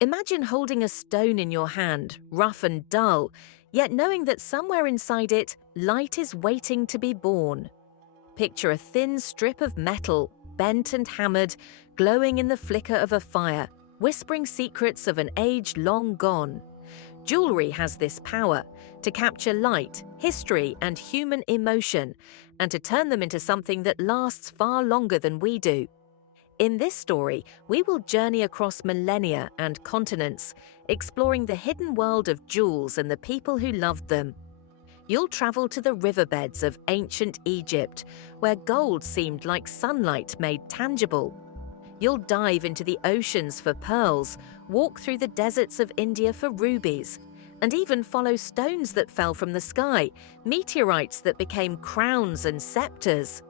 Imagine holding a stone in your hand, rough and dull, yet knowing that somewhere inside it, light is waiting to be born. Picture a thin strip of metal, bent and hammered, glowing in the flicker of a fire, whispering secrets of an age long gone. Jewelry has this power to capture light, history, and human emotion, and to turn them into something that lasts far longer than we do. In this story, we will journey across millennia and continents, exploring the hidden world of jewels and the people who loved them. You'll travel to the riverbeds of ancient Egypt, where gold seemed like sunlight made tangible. You'll dive into the oceans for pearls, walk through the deserts of India for rubies, and even follow stones that fell from the sky, meteorites that became crowns and scepters.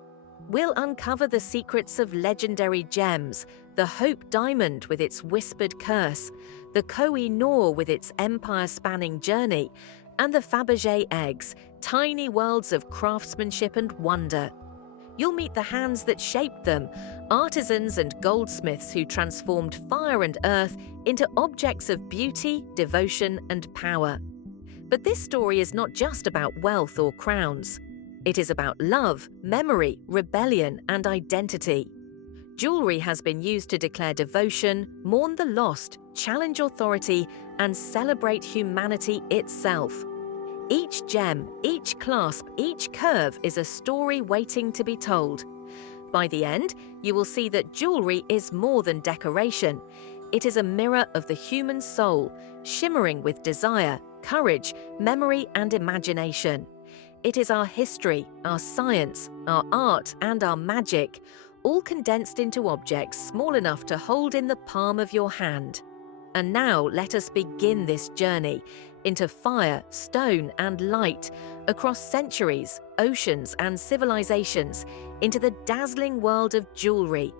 We'll uncover the secrets of legendary gems, the Hope Diamond with its whispered curse, the Koh-i-Noor with its empire-spanning journey, and the Fabergé eggs, tiny worlds of craftsmanship and wonder. You'll meet the hands that shaped them, artisans and goldsmiths who transformed fire and earth into objects of beauty, devotion, and power. But this story is not just about wealth or crowns. It is about love, memory, rebellion, and identity. Jewelry has been used to declare devotion, mourn the lost, challenge authority, and celebrate humanity itself. Each gem, each clasp, each curve is a story waiting to be told. By the end, you will see that jewelry is more than decoration. It is a mirror of the human soul, shimmering with desire, courage, memory, and imagination. It is our history, our science, our art, and our magic, all condensed into objects small enough to hold in the palm of your hand. And now let us begin this journey into fire, stone, and light, across centuries, oceans, and civilizations, into the dazzling world of jewelry.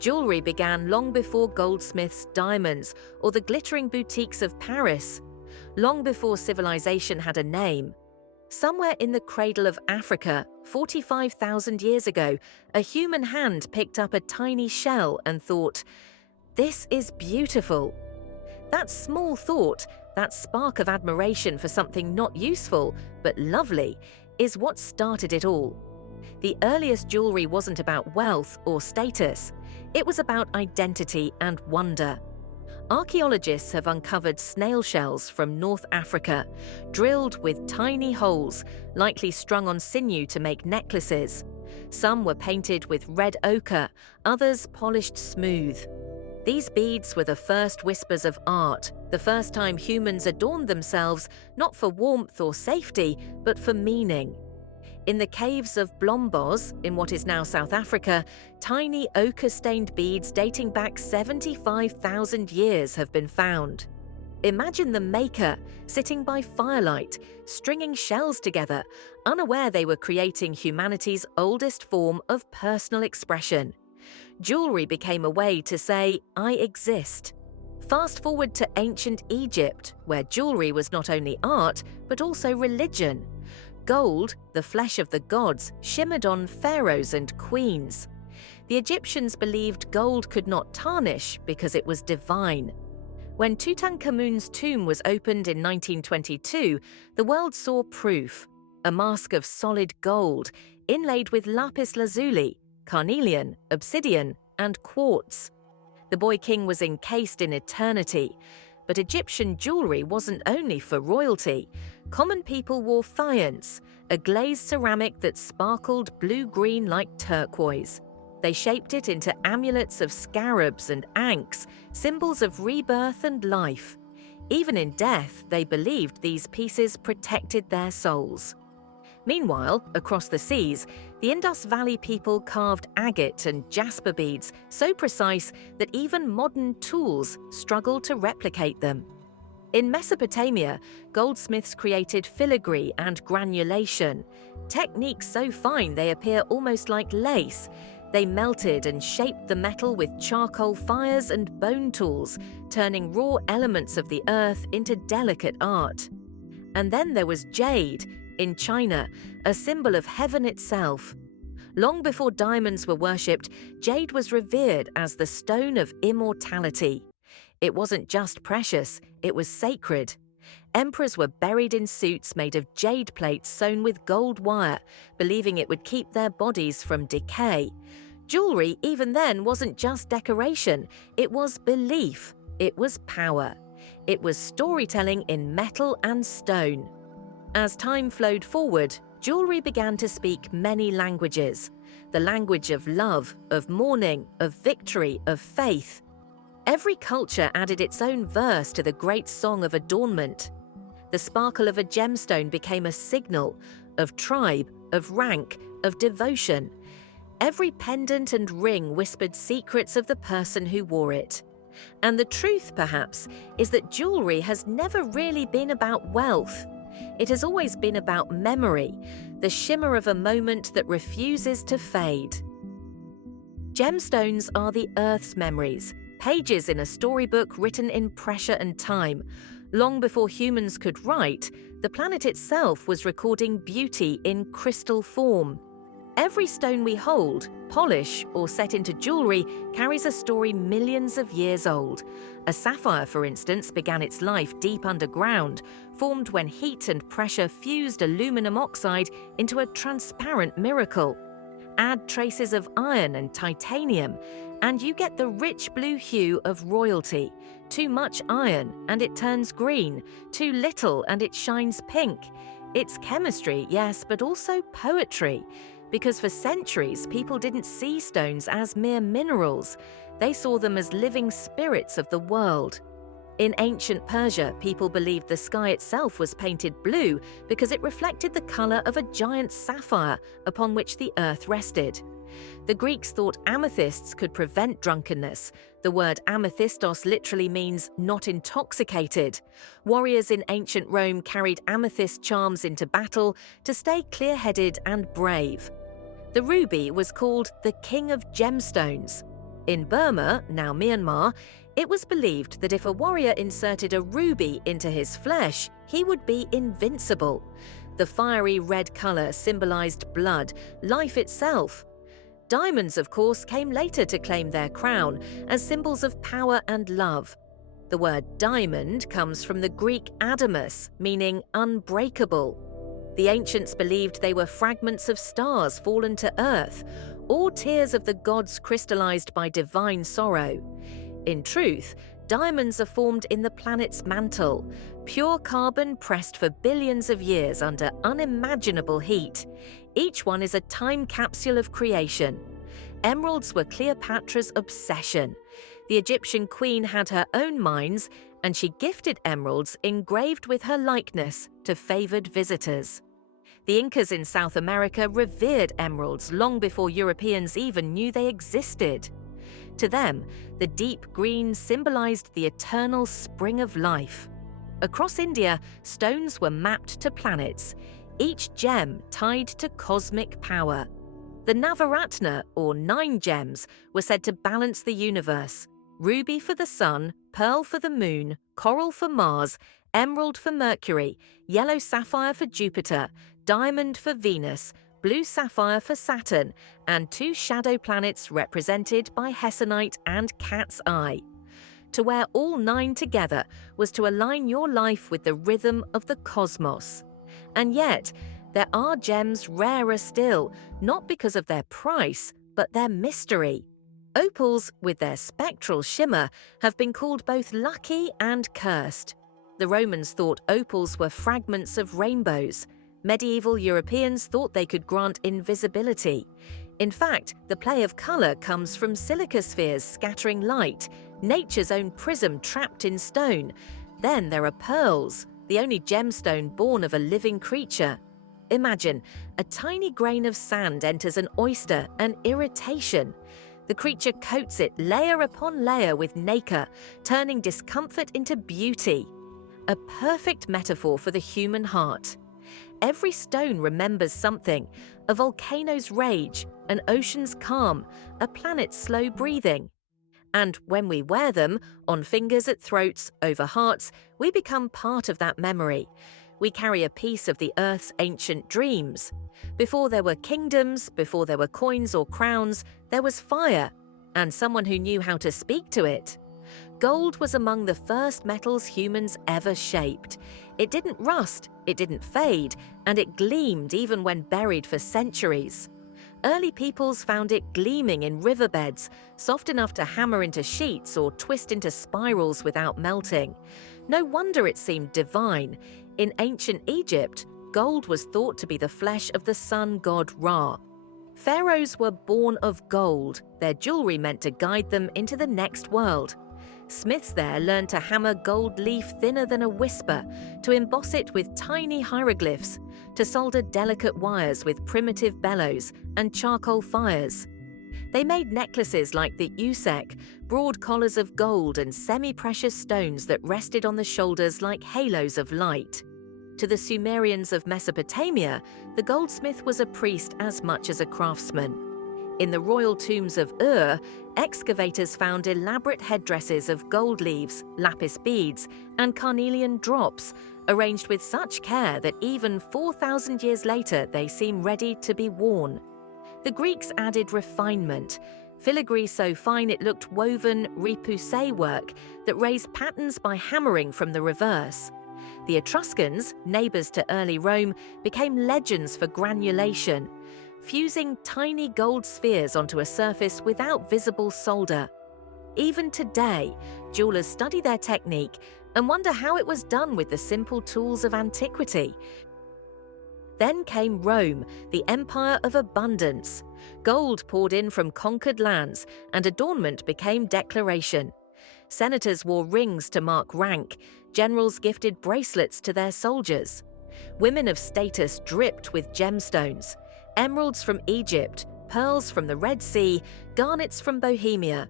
Jewelry began long before goldsmiths' diamonds or the glittering boutiques of Paris, long before civilization had a name. Somewhere in the cradle of Africa, 45,000 years ago, a human hand picked up a tiny shell and thought, "This is beautiful." That small thought, that spark of admiration for something not useful, but lovely, is what started it all. The earliest jewelry wasn't about wealth or status. It was about identity and wonder. Archaeologists have uncovered snail shells from North Africa, drilled with tiny holes, likely strung on sinew to make necklaces. Some were painted with red ochre, others polished smooth. These beads were the first whispers of art, the first time humans adorned themselves not for warmth or safety, but for meaning. In the caves of Blombos, in what is now South Africa, tiny ochre-stained beads dating back 75,000 years have been found. Imagine the maker, sitting by firelight, stringing shells together, unaware they were creating humanity's oldest form of personal expression. Jewelry became a way to say, "I exist." Fast forward to ancient Egypt, where jewelry was not only art, but also religion. Gold, the flesh of the gods, shimmered on pharaohs and queens. The Egyptians believed gold could not tarnish because it was divine. When Tutankhamun's tomb was opened in 1922, the world saw proof: a mask of solid gold, inlaid with lapis lazuli, carnelian, obsidian, and quartz. The boy king was encased in eternity. But Egyptian jewelry wasn't only for royalty. Common people wore faience, a glazed ceramic that sparkled blue-green like turquoise. They shaped it into amulets of scarabs and ankhs, symbols of rebirth and life. Even in death, they believed these pieces protected their souls. Meanwhile, across the seas, the Indus Valley people carved agate and jasper beads so precise that even modern tools struggle to replicate them. In Mesopotamia, goldsmiths created filigree and granulation, techniques so fine they appear almost like lace. They melted and shaped the metal with charcoal fires and bone tools, turning raw elements of the earth into delicate art. And then there was jade, in China, a symbol of heaven itself. Long before diamonds were worshipped, jade was revered as the stone of immortality. It wasn't just precious, it was sacred. Emperors were buried in suits made of jade plates sewn with gold wire, believing it would keep their bodies from decay. Jewelry, even then, wasn't just decoration, it was belief, it was power. It was storytelling in metal and stone. As time flowed forward, jewelry began to speak many languages. The language of love, of mourning, of victory, of faith. Every culture added its own verse to the great song of adornment. The sparkle of a gemstone became a signal of tribe, of rank, of devotion. Every pendant and ring whispered secrets of the person who wore it. And the truth, perhaps, is that jewelry has never really been about wealth. It has always been about memory, the shimmer of a moment that refuses to fade. Gemstones are the Earth's memories, pages in a storybook written in pressure and time. Long before humans could write, the planet itself was recording beauty in crystal form. Every stone we hold, polish, or set into jewelry carries a story millions of years old. A sapphire, for instance, began its life deep underground, formed when heat and pressure fused aluminum oxide into a transparent miracle. Add traces of iron and titanium, and you get the rich blue hue of royalty. Too much iron, and it turns green. Too little, and it shines pink. It's chemistry, yes, but also poetry. Because for centuries, people didn't see stones as mere minerals. They saw them as living spirits of the world. In ancient Persia, people believed the sky itself was painted blue because it reflected the color of a giant sapphire upon which the earth rested. The Greeks thought amethysts could prevent drunkenness. The word amethystos literally means not intoxicated. Warriors in ancient Rome carried amethyst charms into battle to stay clear-headed and brave. The ruby was called the king of gemstones. In Burma, now Myanmar, it was believed that if a warrior inserted a ruby into his flesh, he would be invincible. The fiery red color symbolized blood, life itself. Diamonds, of course, came later to claim their crown as symbols of power and love. The word diamond comes from the Greek adamas, meaning unbreakable. The ancients believed they were fragments of stars fallen to earth, or tears of the gods crystallized by divine sorrow. In truth, diamonds are formed in the planet's mantle, pure carbon pressed for billions of years under unimaginable heat. Each one is a time capsule of creation. Emeralds were Cleopatra's obsession. The Egyptian queen had her own mines, and she gifted emeralds engraved with her likeness to favored visitors. The Incas in South America revered emeralds long before Europeans even knew they existed. To them, the deep green symbolized the eternal spring of life. Across India, stones were mapped to planets, each gem tied to cosmic power. The Navaratna, or 9 gems, were said to balance the universe. Ruby for the sun, pearl for the moon, coral for Mars, emerald for Mercury, yellow sapphire for Jupiter, diamond for Venus, blue sapphire for Saturn, and 2 shadow planets represented by Hessonite and Cat's Eye. To wear all 9 together was to align your life with the rhythm of the cosmos. And yet, there are gems rarer still, not because of their price, but their mystery. Opals, with their spectral shimmer, have been called both lucky and cursed. The Romans thought opals were fragments of rainbows. Medieval Europeans thought they could grant invisibility. In fact, the play of color comes from silica spheres scattering light, nature's own prism trapped in stone. Then there are pearls, the only gemstone born of a living creature. Imagine, a tiny grain of sand enters an oyster, an irritation. The creature coats it layer upon layer with nacre, turning discomfort into beauty. A perfect metaphor for the human heart. Every stone remembers something: a volcano's rage, an ocean's calm, a planet's slow breathing. And when we wear them, on fingers, at throats, over hearts, we become part of that memory. We carry a piece of the Earth's ancient dreams. Before there were kingdoms, before there were coins or crowns, there was fire, and someone who knew how to speak to it. Gold was among the first metals humans ever shaped. It didn't rust, it didn't fade, and it gleamed even when buried for centuries. Early peoples found it gleaming in riverbeds, soft enough to hammer into sheets or twist into spirals without melting. No wonder it seemed divine. In ancient Egypt, gold was thought to be the flesh of the sun god Ra. Pharaohs were born of gold, their jewelry meant to guide them into the next world. Smiths there learned to hammer gold leaf thinner than a whisper, to emboss it with tiny hieroglyphs, to solder delicate wires with primitive bellows and charcoal fires. They made necklaces like the usek, broad collars of gold and semi-precious stones that rested on the shoulders like halos of light. To the Sumerians of Mesopotamia, the goldsmith was a priest as much as a craftsman. In the royal tombs of Ur, excavators found elaborate headdresses of gold leaves, lapis beads, and carnelian drops, arranged with such care that even 4,000 years later they seem ready to be worn. The Greeks added refinement, filigree so fine it looked woven repoussé work that raised patterns by hammering from the reverse. The Etruscans, neighbours to early Rome, became legends for granulation, fusing tiny gold spheres onto a surface without visible solder. Even today, jewelers study their technique and wonder how it was done with the simple tools of antiquity. Then came Rome, the empire of abundance. Gold poured in from conquered lands, and adornment became declaration. Senators wore rings to mark rank, generals gifted bracelets to their soldiers. Women of status dripped with gemstones, emeralds from Egypt, pearls from the Red Sea, garnets from Bohemia.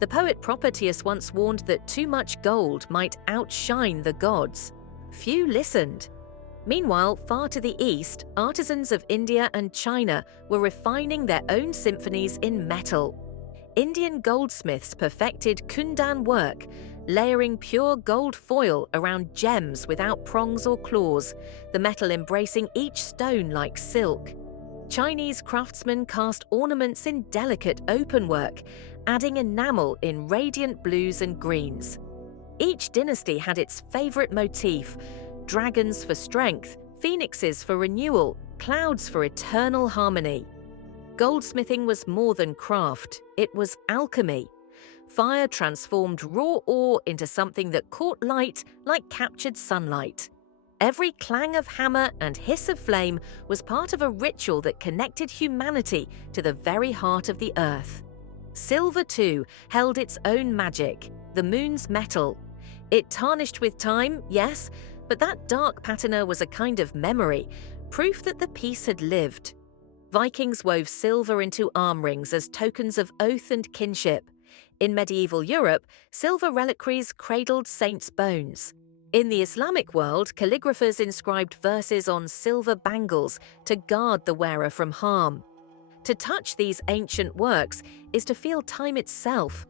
The poet Propertius once warned that too much gold might outshine the gods. Few listened. Meanwhile, far to the east, artisans of India and China were refining their own symphonies in metal. Indian goldsmiths perfected kundan work, layering pure gold foil around gems without prongs or claws, the metal embracing each stone like silk. Chinese craftsmen cast ornaments in delicate openwork, adding enamel in radiant blues and greens. Each dynasty had its favorite motif: dragons for strength, phoenixes for renewal, clouds for eternal harmony. Goldsmithing was more than craft, it was alchemy. Fire transformed raw ore into something that caught light like captured sunlight. Every clang of hammer and hiss of flame was part of a ritual that connected humanity to the very heart of the earth. Silver, too, held its own magic, the moon's metal. It tarnished with time, yes, but that dark patina was a kind of memory, proof that the piece had lived. Vikings wove silver into arm rings as tokens of oath and kinship. In medieval Europe, silver reliquaries cradled saints' bones. In the Islamic world, calligraphers inscribed verses on silver bangles to guard the wearer from harm. To touch these ancient works is to feel time itself,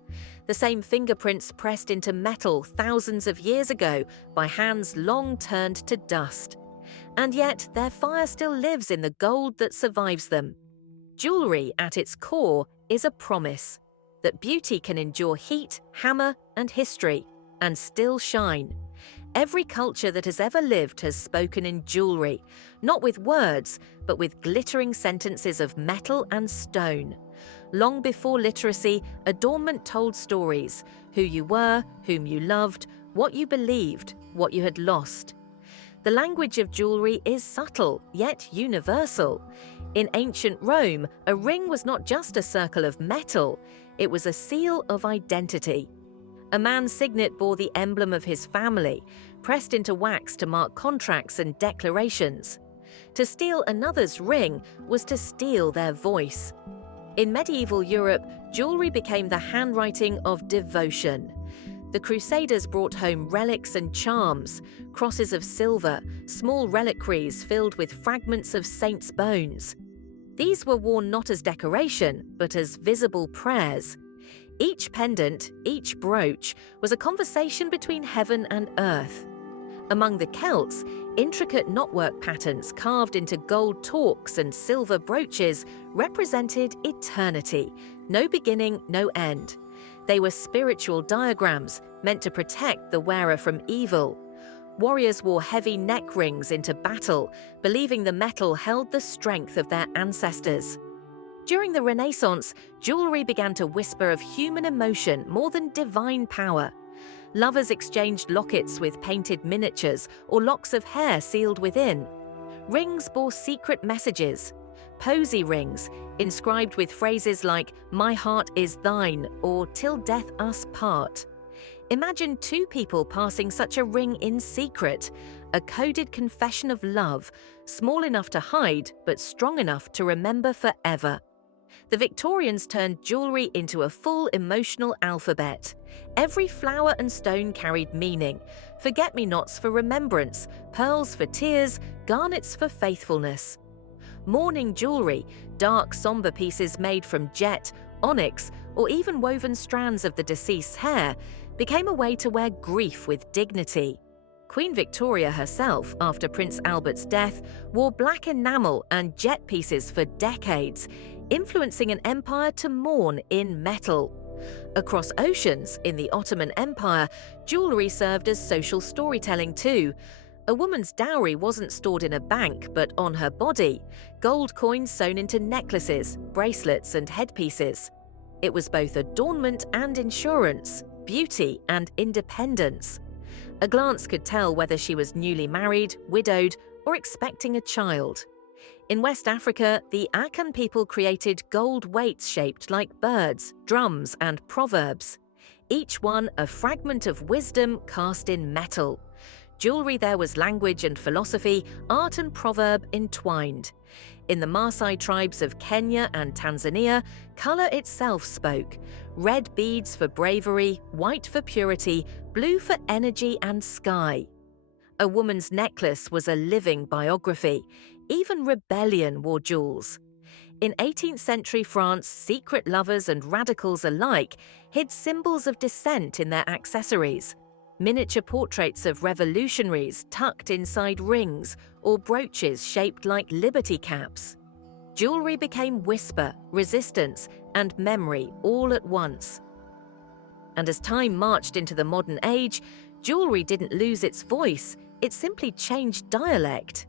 the same fingerprints pressed into metal thousands of years ago by hands long turned to dust. And yet their fire still lives in the gold that survives them. Jewellery, at its core, is a promise that beauty can endure heat, hammer, and history, and still shine. Every culture that has ever lived has spoken in jewellery, not with words, but with glittering sentences of metal and stone. Long before literacy, adornment told stories: who you were, whom you loved, what you believed, what you had lost. The language of jewellery is subtle, yet universal. In ancient Rome, a ring was not just a circle of metal, it was a seal of identity. A man's signet bore the emblem of his family, pressed into wax to mark contracts and declarations. To steal another's ring was to steal their voice. In medieval Europe, jewellery became the handwriting of devotion. The Crusaders brought home relics and charms, crosses of silver, small reliquaries filled with fragments of saints' bones. These were worn not as decoration, but as visible prayers. Each pendant, each brooch, was a conversation between heaven and earth. Among the Celts, intricate knotwork patterns carved into gold torques and silver brooches represented eternity, no beginning, no end. They were spiritual diagrams meant to protect the wearer from evil. Warriors wore heavy neck rings into battle, believing the metal held the strength of their ancestors. During the Renaissance, jewellery began to whisper of human emotion more than divine power. Lovers exchanged lockets with painted miniatures or locks of hair sealed within. Rings bore secret messages. Posy rings, inscribed with phrases like, "My heart is thine," or "Till death us part." Imagine two people passing such a ring in secret, a coded confession of love, small enough to hide but strong enough to remember forever. The Victorians turned jewellery into a full emotional alphabet. Every flower and stone carried meaning: forget-me-nots for remembrance, pearls for tears, garnets for faithfulness. Mourning jewellery, dark sombre pieces made from jet, onyx, or even woven strands of the deceased's hair, became a way to wear grief with dignity. Queen Victoria herself, after Prince Albert's death, wore black enamel and jet pieces for decades, influencing an empire to mourn in metal. Across oceans, in the Ottoman Empire, jewellery served as social storytelling too. A woman's dowry wasn't stored in a bank, but on her body, gold coins sewn into necklaces, bracelets, and headpieces. It was both adornment and insurance, beauty and independence. A glance could tell whether she was newly married, widowed, or expecting a child. In West Africa, the Akan people created gold weights shaped like birds, drums, and proverbs. Each one a fragment of wisdom cast in metal. Jewellery there was language and philosophy, art and proverb entwined. In the Maasai tribes of Kenya and Tanzania, colour itself spoke. Red beads for bravery, white for purity, blue for energy and sky. A woman's necklace was a living biography. Even rebellion wore jewels. In 18th century France, secret lovers and radicals alike hid symbols of dissent in their accessories. Miniature portraits of revolutionaries tucked inside rings or brooches shaped like liberty caps. Jewellery became whisper, resistance, and memory all at once. And as time marched into the modern age, jewellery didn't lose its voice, it simply changed dialect.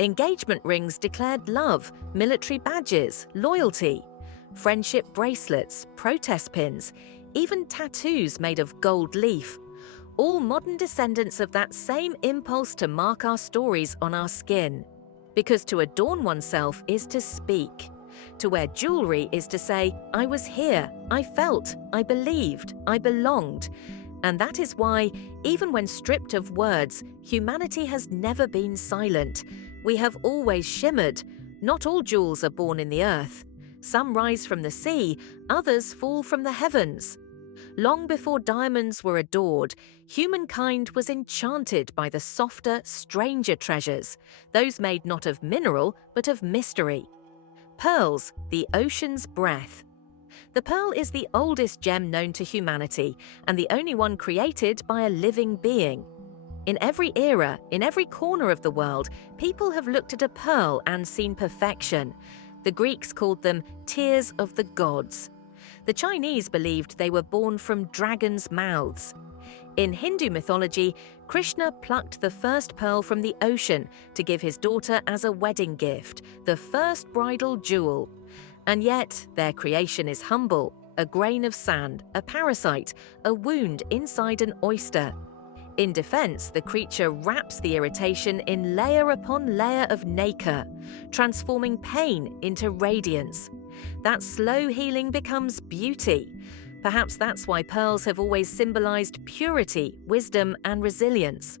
Engagement rings declared love, military badges, loyalty. Friendship bracelets, protest pins, even tattoos made of gold leaf. All modern descendants of that same impulse to mark our stories on our skin. Because to adorn oneself is to speak. To wear jewellery is to say, I was here, I felt, I believed, I belonged. And that is why, even when stripped of words, humanity has never been silent. We have always shimmered. Not all jewels are born in the earth. Some rise from the sea, others fall from the heavens. Long before diamonds were adored, humankind was enchanted by the softer, stranger treasures, those made not of mineral but of mystery. Pearls, the ocean's breath. The pearl is the oldest gem known to humanity and the only one created by a living being. In every era, in every corner of the world, people have looked at a pearl and seen perfection. The Greeks called them tears of the gods. The Chinese believed they were born from dragons' mouths. In Hindu mythology, Krishna plucked the first pearl from the ocean to give his daughter as a wedding gift, the first bridal jewel. And yet, their creation is humble, a grain of sand, a parasite, a wound inside an oyster. In defense, the creature wraps the irritation in layer upon layer of nacre, transforming pain into radiance. That slow healing becomes beauty. Perhaps that's why pearls have always symbolized purity, wisdom, and resilience.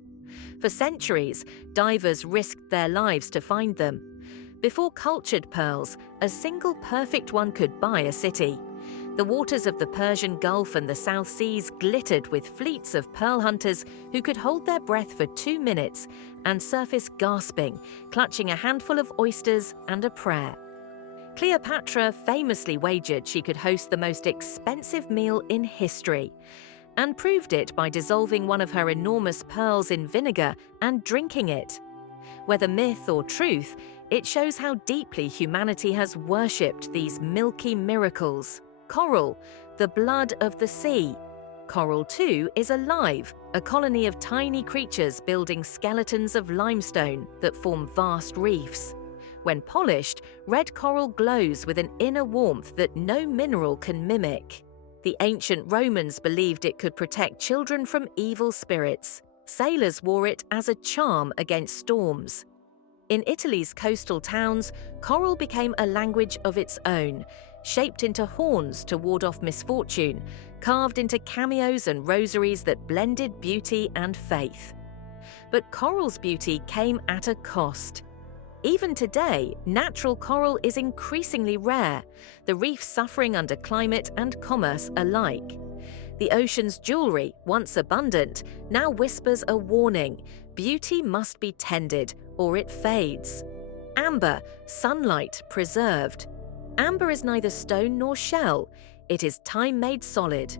For centuries, divers risked their lives to find them. Before cultured pearls, a single perfect one could buy a city. The waters of the Persian Gulf and the South Seas glittered with fleets of pearl hunters who could hold their breath for 2 minutes and surface gasping, clutching a handful of oysters and a prayer. Cleopatra famously wagered she could host the most expensive meal in history, and proved it by dissolving one of her enormous pearls in vinegar and drinking it. Whether myth or truth, it shows how deeply humanity has worshipped these milky miracles. Coral, the blood of the sea. Coral, too, is alive, a colony of tiny creatures building skeletons of limestone that form vast reefs. When polished, red coral glows with an inner warmth that no mineral can mimic. The ancient Romans believed it could protect children from evil spirits. Sailors wore it as a charm against storms. In Italy's coastal towns, coral became a language of its own, shaped into horns to ward off misfortune, carved into cameos and rosaries that blended beauty and faith. But coral's beauty came at a cost. Even today, natural coral is increasingly rare, the reef suffering under climate and commerce alike. The ocean's jewellery, once abundant, now whispers a warning: beauty must be tended, or it fades. Amber, sunlight preserved. Amber is neither stone nor shell, it is time-made solid.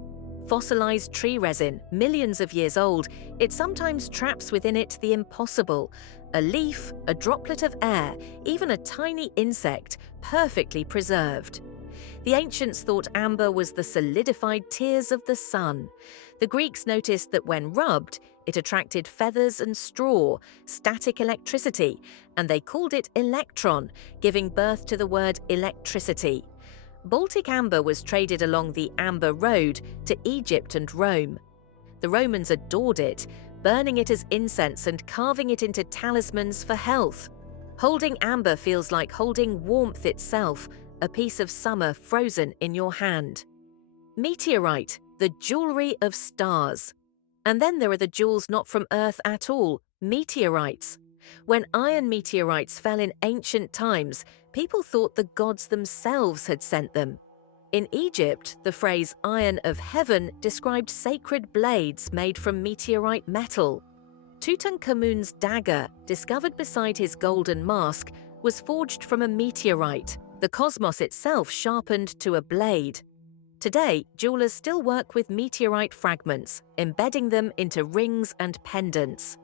Fossilized tree resin, millions of years old, it sometimes traps within it the impossible: a leaf, a droplet of air, even a tiny insect, perfectly preserved. The ancients thought amber was the solidified tears of the sun. The Greeks noticed that when rubbed, it attracted feathers and straw, static electricity, and they called it electron, giving birth to the word electricity. Baltic amber was traded along the Amber Road to Egypt and Rome. The Romans adored it, burning it as incense and carving it into talismans for health. Holding amber feels like holding warmth itself, a piece of summer frozen in your hand. Meteorite, the jewellery of stars. And then there are the jewels not from Earth at all, meteorites. When iron meteorites fell in ancient times, people thought the gods themselves had sent them. In Egypt, the phrase iron of heaven described sacred blades made from meteorite metal. Tutankhamun's dagger, discovered beside his golden mask, was forged from a meteorite, the cosmos itself sharpened to a blade. Today, jewelers still work with meteorite fragments, embedding them into rings and pendants.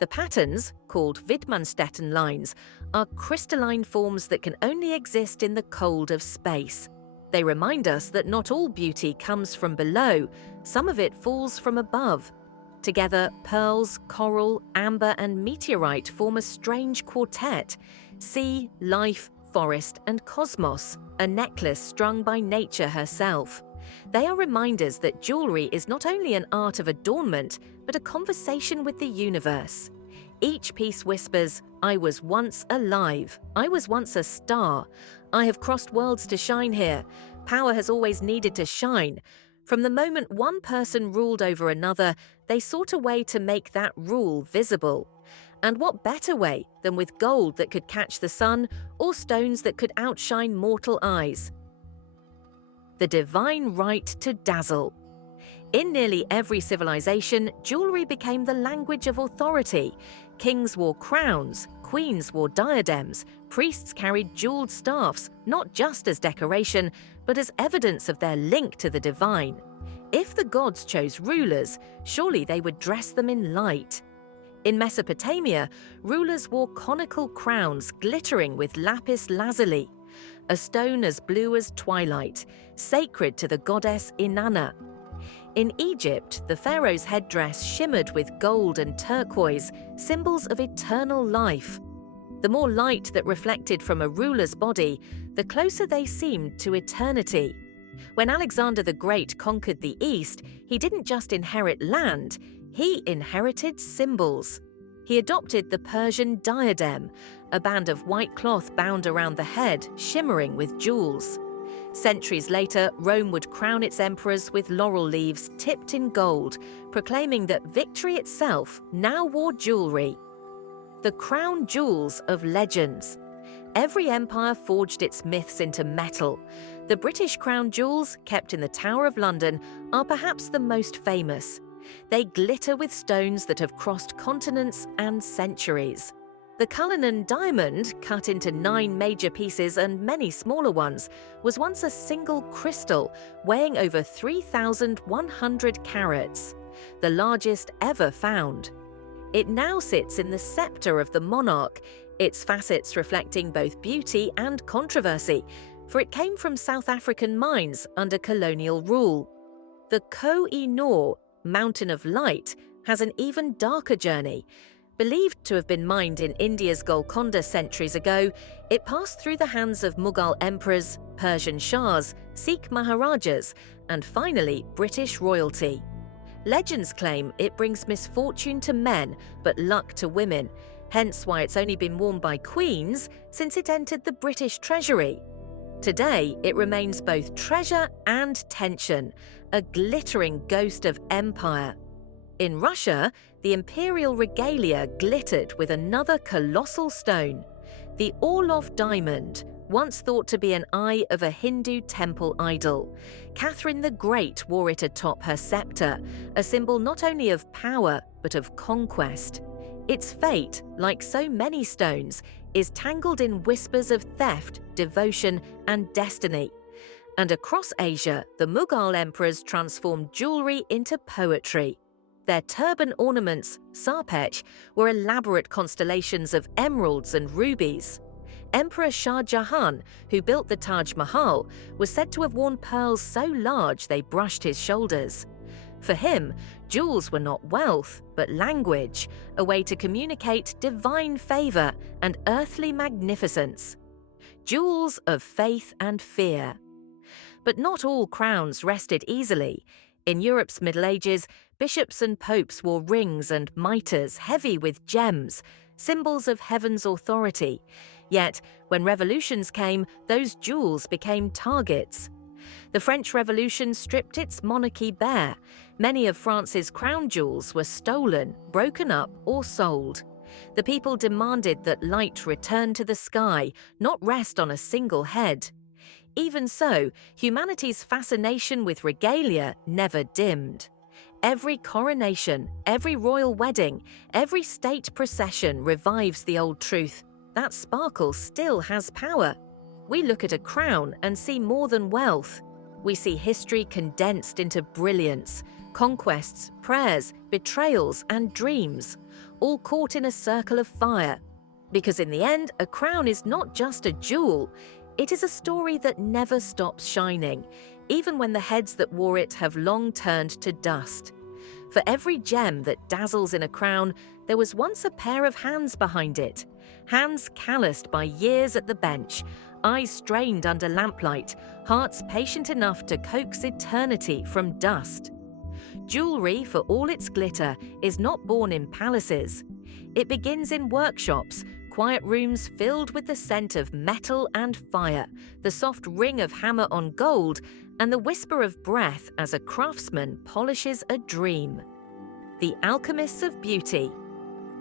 The patterns, called Widmanstätten lines, are crystalline forms that can only exist in the cold of space. They remind us that not all beauty comes from below, some of it falls from above. Together, pearls, coral, amber, and meteorite form a strange quartet: sea, life, forest, and cosmos, a necklace strung by nature herself. They are reminders that jewellery is not only an art of adornment, but a conversation with the universe. Each piece whispers, "I was once alive. I was once a star. I have crossed worlds to shine here. Power has always needed to shine. From the moment one person ruled over another, they sought a way to make that rule visible. And what better way than with gold that could catch the sun or stones that could outshine mortal eyes?" The divine right to dazzle. In nearly every civilization, jewellery became the language of authority. Kings wore crowns, queens wore diadems, priests carried jewelled staffs, not just as decoration, but as evidence of their link to the divine. If the gods chose rulers, surely they would dress them in light. In Mesopotamia, rulers wore conical crowns glittering with lapis lazuli, a stone as blue as twilight, sacred to the goddess Inanna. In Egypt, the pharaoh's headdress shimmered with gold and turquoise, symbols of eternal life. The more light that reflected from a ruler's body, the closer they seemed to eternity. When Alexander the Great conquered the East, he didn't just inherit land, he inherited symbols. He adopted the Persian diadem, a band of white cloth bound around the head, shimmering with jewels. Centuries later, Rome would crown its emperors with laurel leaves tipped in gold, proclaiming that victory itself now wore jewellery. The crown jewels of legends. Every empire forged its myths into metal. The British crown jewels, kept in the Tower of London, are perhaps the most famous. They glitter with stones that have crossed continents and centuries. The Cullinan diamond, cut into 9 major pieces and many smaller ones, was once a single crystal weighing over 3,100 carats, the largest ever found. It now sits in the sceptre of the monarch, its facets reflecting both beauty and controversy, for it came from South African mines under colonial rule. The Koh-i-Noor, Mountain of Light, has an even darker journey. Believed to have been mined in India's Golconda centuries ago, it passed through the hands of Mughal emperors, Persian shahs, Sikh maharajas, and finally British royalty. Legends claim it brings misfortune to men but luck to women, hence why it's only been worn by queens since it entered the British treasury. Today, it remains both treasure and tension, a glittering ghost of empire. In Russia, the imperial regalia glittered with another colossal stone, the Orlov diamond, once thought to be an eye of a Hindu temple idol. Catherine the Great wore it atop her scepter, a symbol not only of power but of conquest. Its fate, like so many stones, is tangled in whispers of theft, devotion, and destiny. And across Asia, the Mughal emperors transformed jewellery into poetry. Their turban ornaments, sarpech, were elaborate constellations of emeralds and rubies. Emperor Shah Jahan, who built the Taj Mahal, was said to have worn pearls so large they brushed his shoulders. For him, jewels were not wealth, but language, a way to communicate divine favour and earthly magnificence. Jewels of faith and fear. But not all crowns rested easily. In Europe's Middle Ages, bishops and popes wore rings and mitres heavy with gems, symbols of heaven's authority. Yet, when revolutions came, those jewels became targets. The French Revolution stripped its monarchy bare. Many of France's crown jewels were stolen, broken up, or sold. The people demanded that light return to the sky, not rest on a single head. Even so, humanity's fascination with regalia never dimmed. Every coronation, every royal wedding, every state procession revives the old truth. That sparkle still has power. We look at a crown and see more than wealth. We see history condensed into brilliance, conquests, prayers, betrayals, and dreams, all caught in a circle of fire. Because in the end, a crown is not just a jewel, it is a story that never stops shining, even when the heads that wore it have long turned to dust. For every gem that dazzles in a crown, there was once a pair of hands behind it, hands calloused by years at the bench, eyes strained under lamplight, hearts patient enough to coax eternity from dust. Jewellery, for all its glitter, is not born in palaces. It begins in workshops, quiet rooms filled with the scent of metal and fire, the soft ring of hammer on gold, and the whisper of breath as a craftsman polishes a dream. The alchemists of beauty.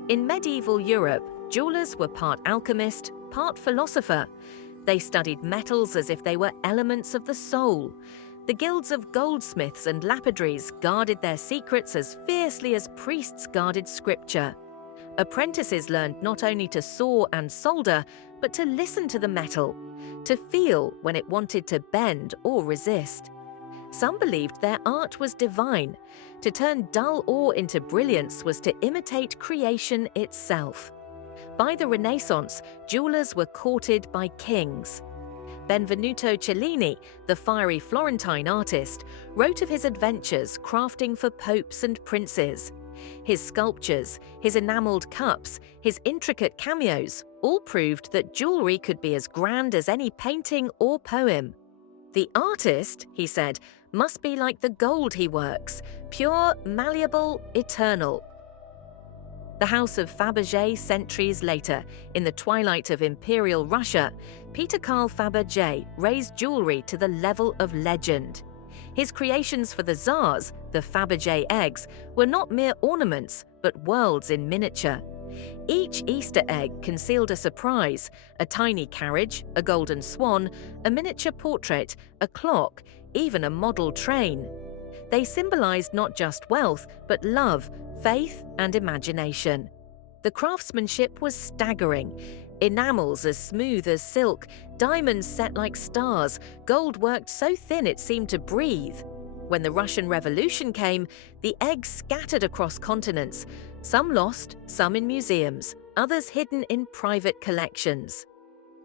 In medieval Europe, jewelers were part alchemist, part philosopher. They studied metals as if they were elements of the soul. The guilds of goldsmiths and lapidaries guarded their secrets as fiercely as priests guarded scripture. Apprentices learned not only to saw and solder, but to listen to the metal, to feel when it wanted to bend or resist. Some believed their art was divine. To turn dull ore into brilliance was to imitate creation itself. By the Renaissance, jewelers were courted by kings. Benvenuto Cellini, the fiery Florentine artist, wrote of his adventures crafting for popes and princes. His sculptures, his enamelled cups, his intricate cameos all proved that jewellery could be as grand as any painting or poem. The artist, he said, must be like the gold he works, pure, malleable, eternal. The house of Fabergé centuries later, in the twilight of imperial Russia, Peter Carl Fabergé raised jewellery to the level of legend. His creations for the Tsars, the Fabergé eggs, were not mere ornaments, but worlds in miniature. Each Easter egg concealed a surprise, a tiny carriage, a golden swan, a miniature portrait, a clock, even a model train. They symbolized not just wealth, but love, faith, and imagination. The craftsmanship was staggering. Enamels as smooth as silk, diamonds set like stars, gold worked so thin it seemed to breathe. When the Russian Revolution came, the eggs scattered across continents, some lost, some in museums, others hidden in private collections.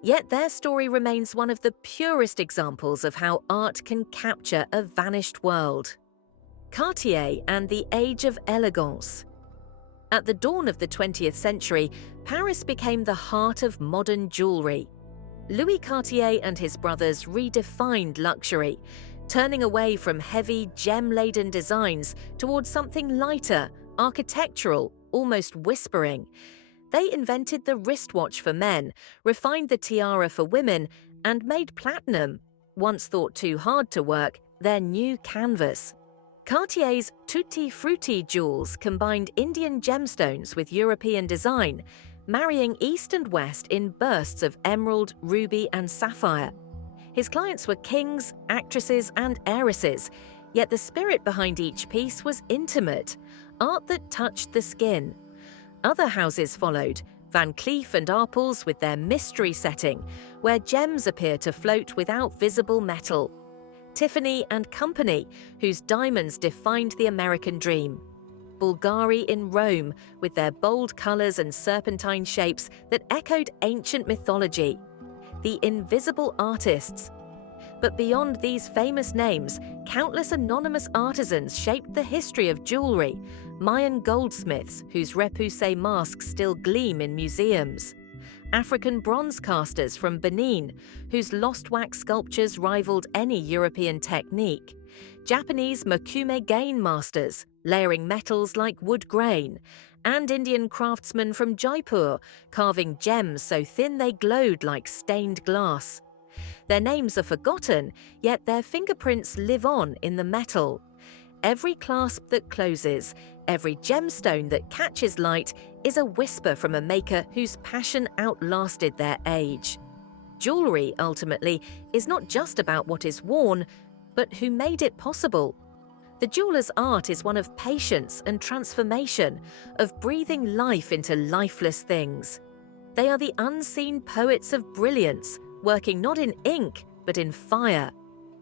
Yet their story remains one of the purest examples of how art can capture a vanished world. Cartier and the Age of Elegance. At the dawn of the 20th century, Paris became the heart of modern jewellery. Louis Cartier and his brothers redefined luxury, turning away from heavy, gem-laden designs towards something lighter, architectural, almost whispering. They invented the wristwatch for men, refined the tiara for women, and made platinum, once thought too hard to work, their new canvas. Cartier's Tutti Frutti jewels combined Indian gemstones with European design, marrying East and West in bursts of emerald, ruby, and sapphire. His clients were kings, actresses, and heiresses, yet the spirit behind each piece was intimate, art that touched the skin. Other houses followed, Van Cleef and Arpels with their mystery setting, where gems appear to float without visible metal. Tiffany and Company, whose diamonds defined the American dream. Bulgari in Rome, with their bold colours and serpentine shapes that echoed ancient mythology. The invisible artists. But beyond these famous names, countless anonymous artisans shaped the history of jewellery, Mayan goldsmiths whose repoussé masks still gleam in museums. African bronze casters from Benin, whose lost wax sculptures rivaled any European technique. Japanese mokume gain masters, layering metals like wood grain. And Indian craftsmen from Jaipur, carving gems so thin they glowed like stained glass. Their names are forgotten, yet their fingerprints live on in the metal. Every clasp that closes, every gemstone that catches light is a whisper from a maker whose passion outlasted their age. Jewellery, ultimately, is not just about what is worn, but who made it possible. The jeweller's art is one of patience and transformation, of breathing life into lifeless things. They are the unseen poets of brilliance, working not in ink, but in fire.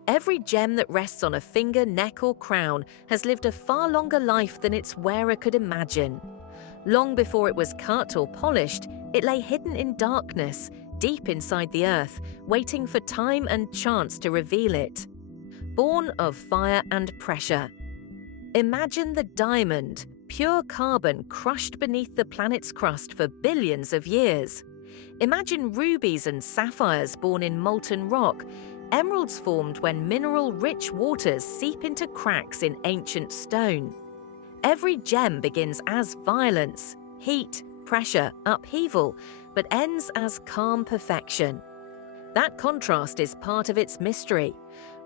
Every gem that rests on a finger, neck, or crown has lived a far longer life than its wearer could imagine. Long before it was cut or polished, it lay hidden in darkness, deep inside the earth, waiting for time and chance to reveal it. Born of fire and pressure. Imagine the diamond, pure carbon crushed beneath the planet's crust for billions of years. Imagine rubies and sapphires born in molten rock, emeralds formed when mineral-rich waters seep into cracks in ancient stone. Every gem begins as violence, heat, pressure, upheaval, but ends as calm perfection. That contrast is part of its mystery.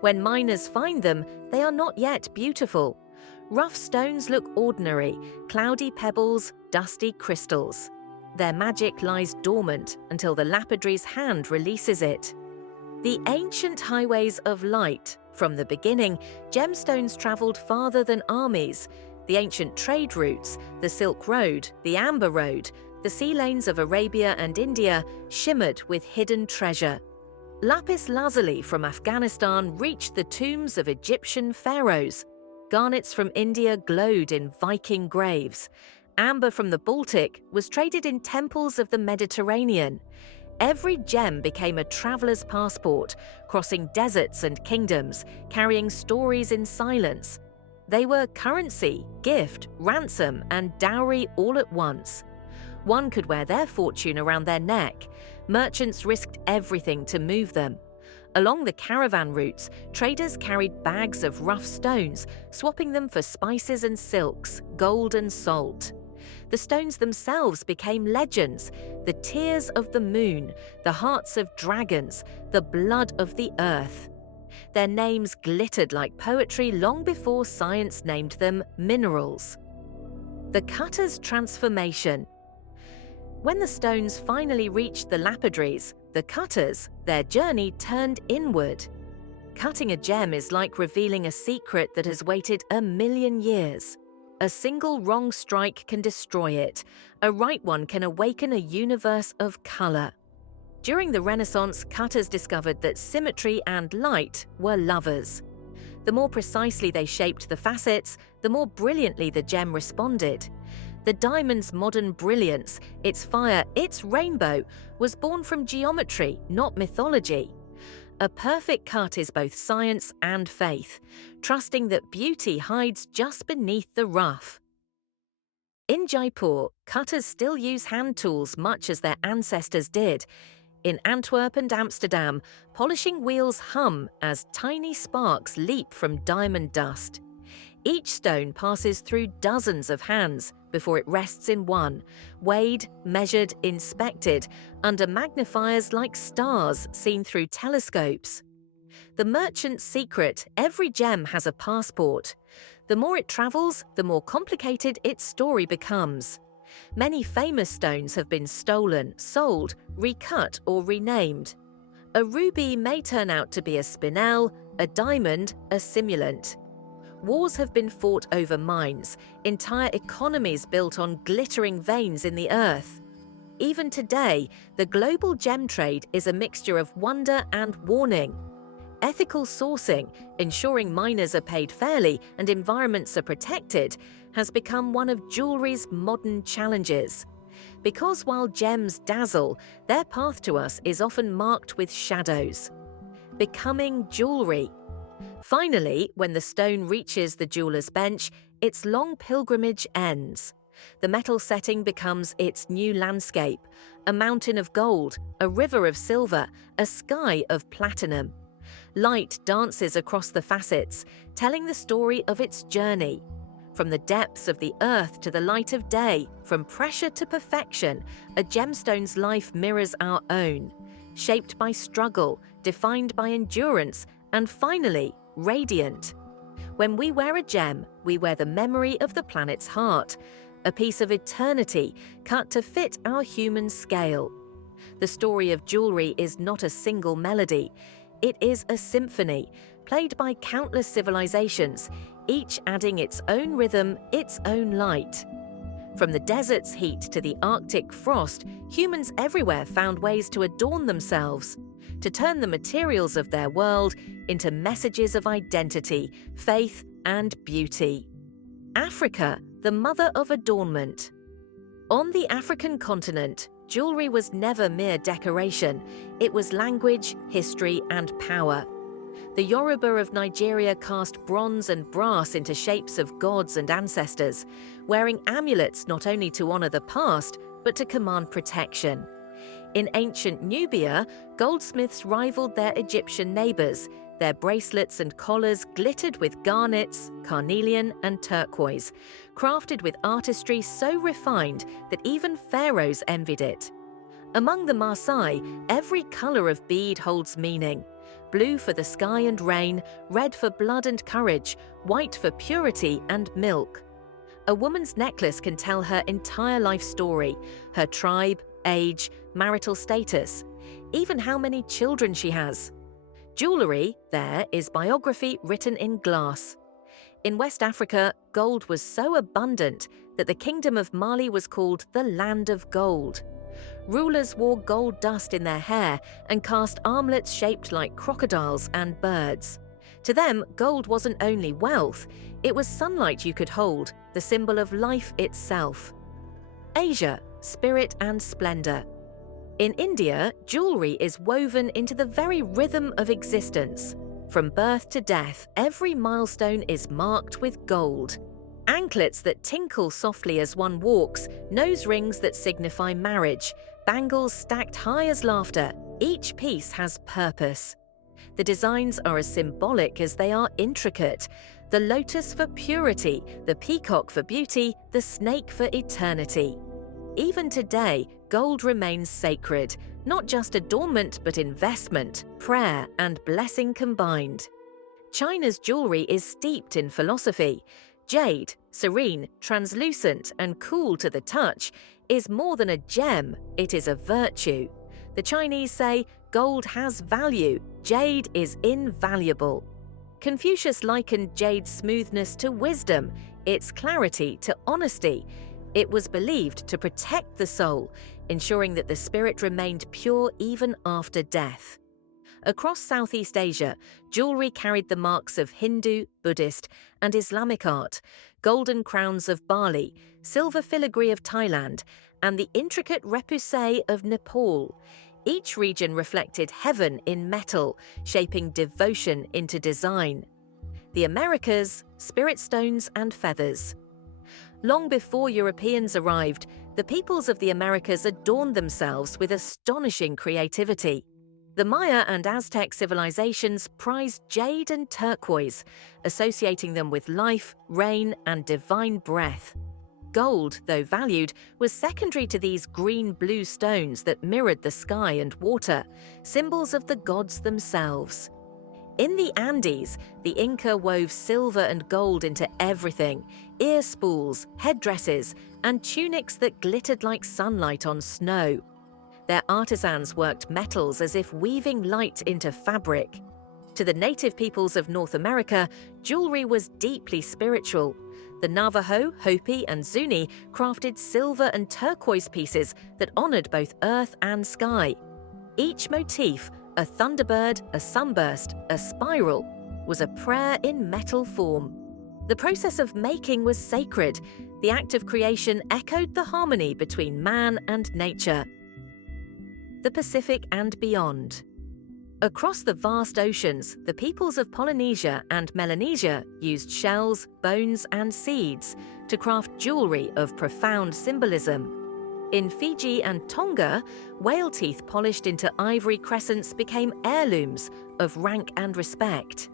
When miners find them, they are not yet beautiful. Rough stones look ordinary, cloudy pebbles, dusty crystals. Their magic lies dormant until the lapidary's hand releases it. The ancient highways of light. From the beginning, gemstones travelled farther than armies. The ancient trade routes, the Silk Road, the Amber Road, the sea lanes of Arabia and India shimmered with hidden treasure. Lapis lazuli from Afghanistan reached the tombs of Egyptian pharaohs. Garnets from India glowed in Viking graves. Amber from the Baltic was traded in temples of the Mediterranean. Every gem became a traveller's passport, crossing deserts and kingdoms, carrying stories in silence. They were currency, gift, ransom, and dowry all at once. One could wear their fortune around their neck. Merchants risked everything to move them. Along the caravan routes, traders carried bags of rough stones, swapping them for spices and silks, gold and salt. The stones themselves became legends, the tears of the moon, the hearts of dragons, the blood of the earth. Their names glittered like poetry long before science named them minerals. The cutter's transformation. When the stones finally reached the lapidaries, the cutters, their journey turned inward. Cutting a gem is like revealing a secret that has waited 1,000,000 years. A single wrong strike can destroy it. A right one can awaken a universe of colour. During the Renaissance, cutters discovered that symmetry and light were lovers. The more precisely they shaped the facets, the more brilliantly the gem responded. The diamond's modern brilliance, its fire, its rainbow, was born from geometry, not mythology. A perfect cut is both science and faith, trusting that beauty hides just beneath the rough. In Jaipur, cutters still use hand tools much as their ancestors did. In Antwerp and Amsterdam, polishing wheels hum as tiny sparks leap from diamond dust. Each stone passes through dozens of hands before it rests in one, weighed, measured, inspected, under magnifiers like stars seen through telescopes. The merchant's secret: every gem has a passport. The more it travels, the more complicated its story becomes. Many famous stones have been stolen, sold, recut, or renamed. A ruby may turn out to be a spinel, a diamond, a simulant. Wars have been fought over mines, entire economies built on glittering veins in the earth. Even today, the global gem trade is a mixture of wonder and warning. Ethical sourcing, ensuring miners are paid fairly and environments are protected, has become one of jewellery's modern challenges. Because while gems dazzle, their path to us is often marked with shadows. Becoming jewellery. Finally, when the stone reaches the jeweller's bench, its long pilgrimage ends. The metal setting becomes its new landscape: a mountain of gold, a river of silver, a sky of platinum. Light dances across the facets, telling the story of its journey. From the depths of the earth to the light of day, from pressure to perfection, a gemstone's life mirrors our own, shaped by struggle, defined by endurance, and finally, radiant. When we wear a gem, we wear the memory of the planet's heart, a piece of eternity cut to fit our human scale. The story of jewellery is not a single melody. It is a symphony, played by countless civilizations, each adding its own rhythm, its own light. From the desert's heat to the Arctic frost, humans everywhere found ways to adorn themselves, to turn the materials of their world into messages of identity, faith, and beauty. Africa, the mother of adornment. On the African continent, jewellery was never mere decoration. It was language, history, and power. The Yoruba of Nigeria cast bronze and brass into shapes of gods and ancestors, wearing amulets not only to honour the past, but to command protection. In ancient Nubia, goldsmiths rivaled their Egyptian neighbours. Their bracelets and collars glittered with garnets, carnelian, and turquoise, crafted with artistry so refined that even pharaohs envied it. Among the Maasai, every colour of bead holds meaning: blue for the sky and rain, red for blood and courage, white for purity and milk. A woman's necklace can tell her entire life story: her tribe, age, marital status, even how many children she has. Jewellery, there, is biography written in glass. In West Africa, gold was so abundant that the Kingdom of Mali was called the Land of Gold. Rulers wore gold dust in their hair and cast armlets shaped like crocodiles and birds. To them, gold wasn't only wealth, it was sunlight you could hold, the symbol of life itself. Asia, spirit and splendour. In India, jewellery is woven into the very rhythm of existence. From birth to death, every milestone is marked with gold. Anklets that tinkle softly as one walks, nose rings that signify marriage, bangles stacked high as laughter, each piece has purpose. The designs are as symbolic as they are intricate. The lotus for purity, the peacock for beauty, the snake for eternity. Even today, gold remains sacred, not just adornment but investment, prayer, and blessing combined. China's jewellery is steeped in philosophy. Jade, serene, translucent, and cool to the touch, is more than a gem, it is a virtue. The Chinese say, gold has value, jade is invaluable. Confucius likened jade's smoothness to wisdom, its clarity to honesty. It was believed to protect the soul, ensuring that the spirit remained pure even after death. Across Southeast Asia, jewellery carried the marks of Hindu, Buddhist, and Islamic art: golden crowns of Bali, silver filigree of Thailand, and the intricate repoussé of Nepal. Each region reflected heaven in metal, shaping devotion into design. The Americas, spirit stones and feathers. Long before Europeans arrived, the peoples of the Americas adorned themselves with astonishing creativity. The Maya and Aztec civilizations prized jade and turquoise, associating them with life, rain, and divine breath. Gold, though valued, was secondary to these green-blue stones that mirrored the sky and water, symbols of the gods themselves. In the Andes, the Inca wove silver and gold into everything: ear spools, headdresses, and tunics that glittered like sunlight on snow. Their artisans worked metals as if weaving light into fabric. To the native peoples of North America, jewelry was deeply spiritual. The Navajo, Hopi, and Zuni crafted silver and turquoise pieces that honored both earth and sky. Each motif, a thunderbird, a sunburst, a spiral, was a prayer in metal form. The process of making was sacred. The act of creation echoed the harmony between man and nature. The Pacific and beyond. Across the vast oceans, the peoples of Polynesia and Melanesia used shells, bones, and seeds to craft jewelry of profound symbolism. In Fiji and Tonga, whale teeth polished into ivory crescents became heirlooms of rank and respect.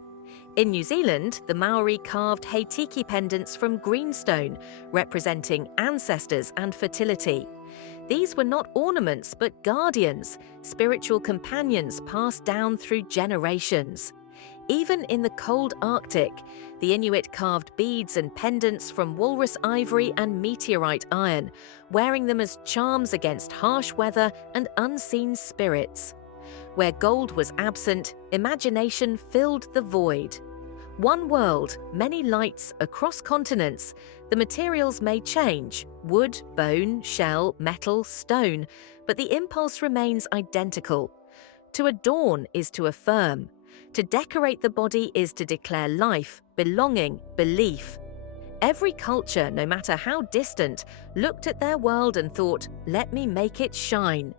In New Zealand, the Maori carved heitiki pendants from greenstone, representing ancestors and fertility. These were not ornaments but guardians, spiritual companions passed down through generations. Even in the cold Arctic, the Inuit carved beads and pendants from walrus ivory and meteorite iron, wearing them as charms against harsh weather and unseen spirits. Where gold was absent, imagination filled the void. One world, many lights across continents. The materials may change: wood, bone, shell, metal, stone, but the impulse remains identical. To adorn is to affirm. To decorate the body is to declare life, belonging, belief. Every culture, no matter how distant, looked at their world and thought, "Let me make it shine."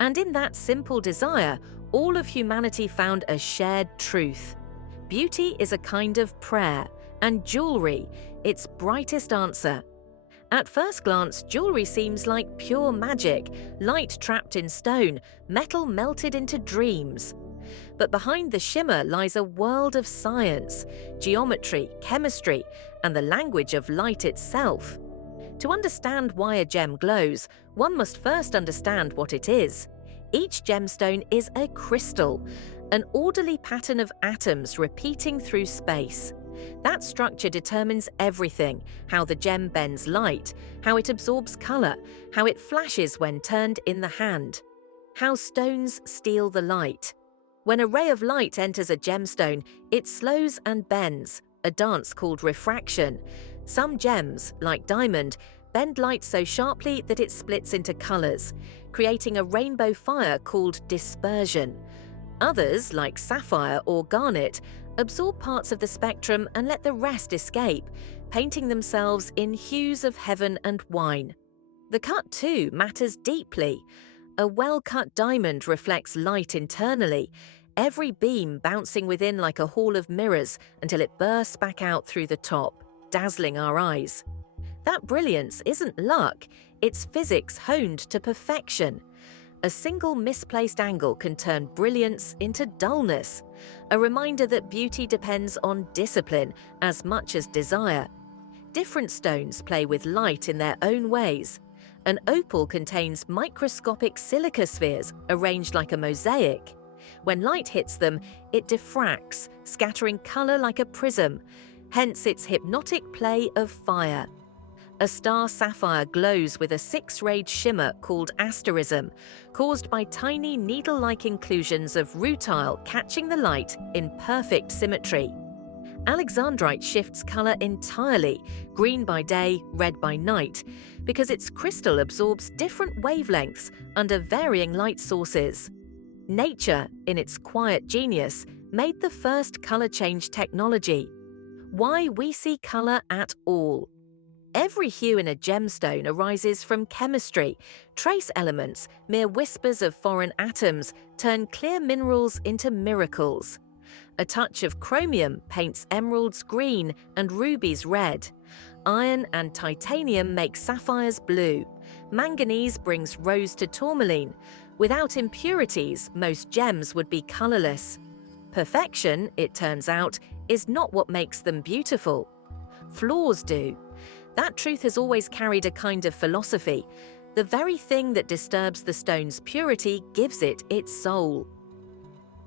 And in that simple desire, all of humanity found a shared truth. Beauty is a kind of prayer, and jewelry, its brightest answer. At first glance, jewelry seems like pure magic, light trapped in stone, metal melted into dreams. But behind the shimmer lies a world of science, geometry, chemistry, and the language of light itself. To understand why a gem glows, one must first understand what it is. Each gemstone is a crystal, an orderly pattern of atoms repeating through space. That structure determines everything: how the gem bends light, how it absorbs color, how it flashes when turned in the hand, how stones steal the light. When a ray of light enters a gemstone, it slows and bends, a dance called refraction. Some gems, like diamond, bend light so sharply that it splits into colors, creating a rainbow fire called dispersion. Others, like sapphire or garnet, absorb parts of the spectrum and let the rest escape, painting themselves in hues of heaven and wine. The cut, too, matters deeply. A well-cut diamond reflects light internally, every beam bouncing within like a hall of mirrors until it bursts back out through the top, dazzling our eyes. That brilliance isn't luck, it's physics honed to perfection. A single misplaced angle can turn brilliance into dullness, a reminder that beauty depends on discipline as much as desire. Different stones play with light in their own ways. An opal contains microscopic silica spheres arranged like a mosaic. When light hits them, it diffracts, scattering color like a prism, hence its hypnotic play of fire. A star sapphire glows with a six-rayed shimmer called asterism, caused by tiny needle-like inclusions of rutile catching the light in perfect symmetry. Alexandrite shifts color entirely, green by day, red by night, because its crystal absorbs different wavelengths under varying light sources. Nature, in its quiet genius, made the first color change technology. Why we see color at all. Every hue in a gemstone arises from chemistry. Trace elements, mere whispers of foreign atoms, turn clear minerals into miracles. A touch of chromium paints emeralds green and rubies red. Iron and titanium make sapphires blue. Manganese brings rose to tourmaline. Without impurities, most gems would be colorless. Perfection, it turns out, is not what makes them beautiful. Flaws do. That truth has always carried a kind of philosophy. The very thing that disturbs the stone's purity gives it its soul.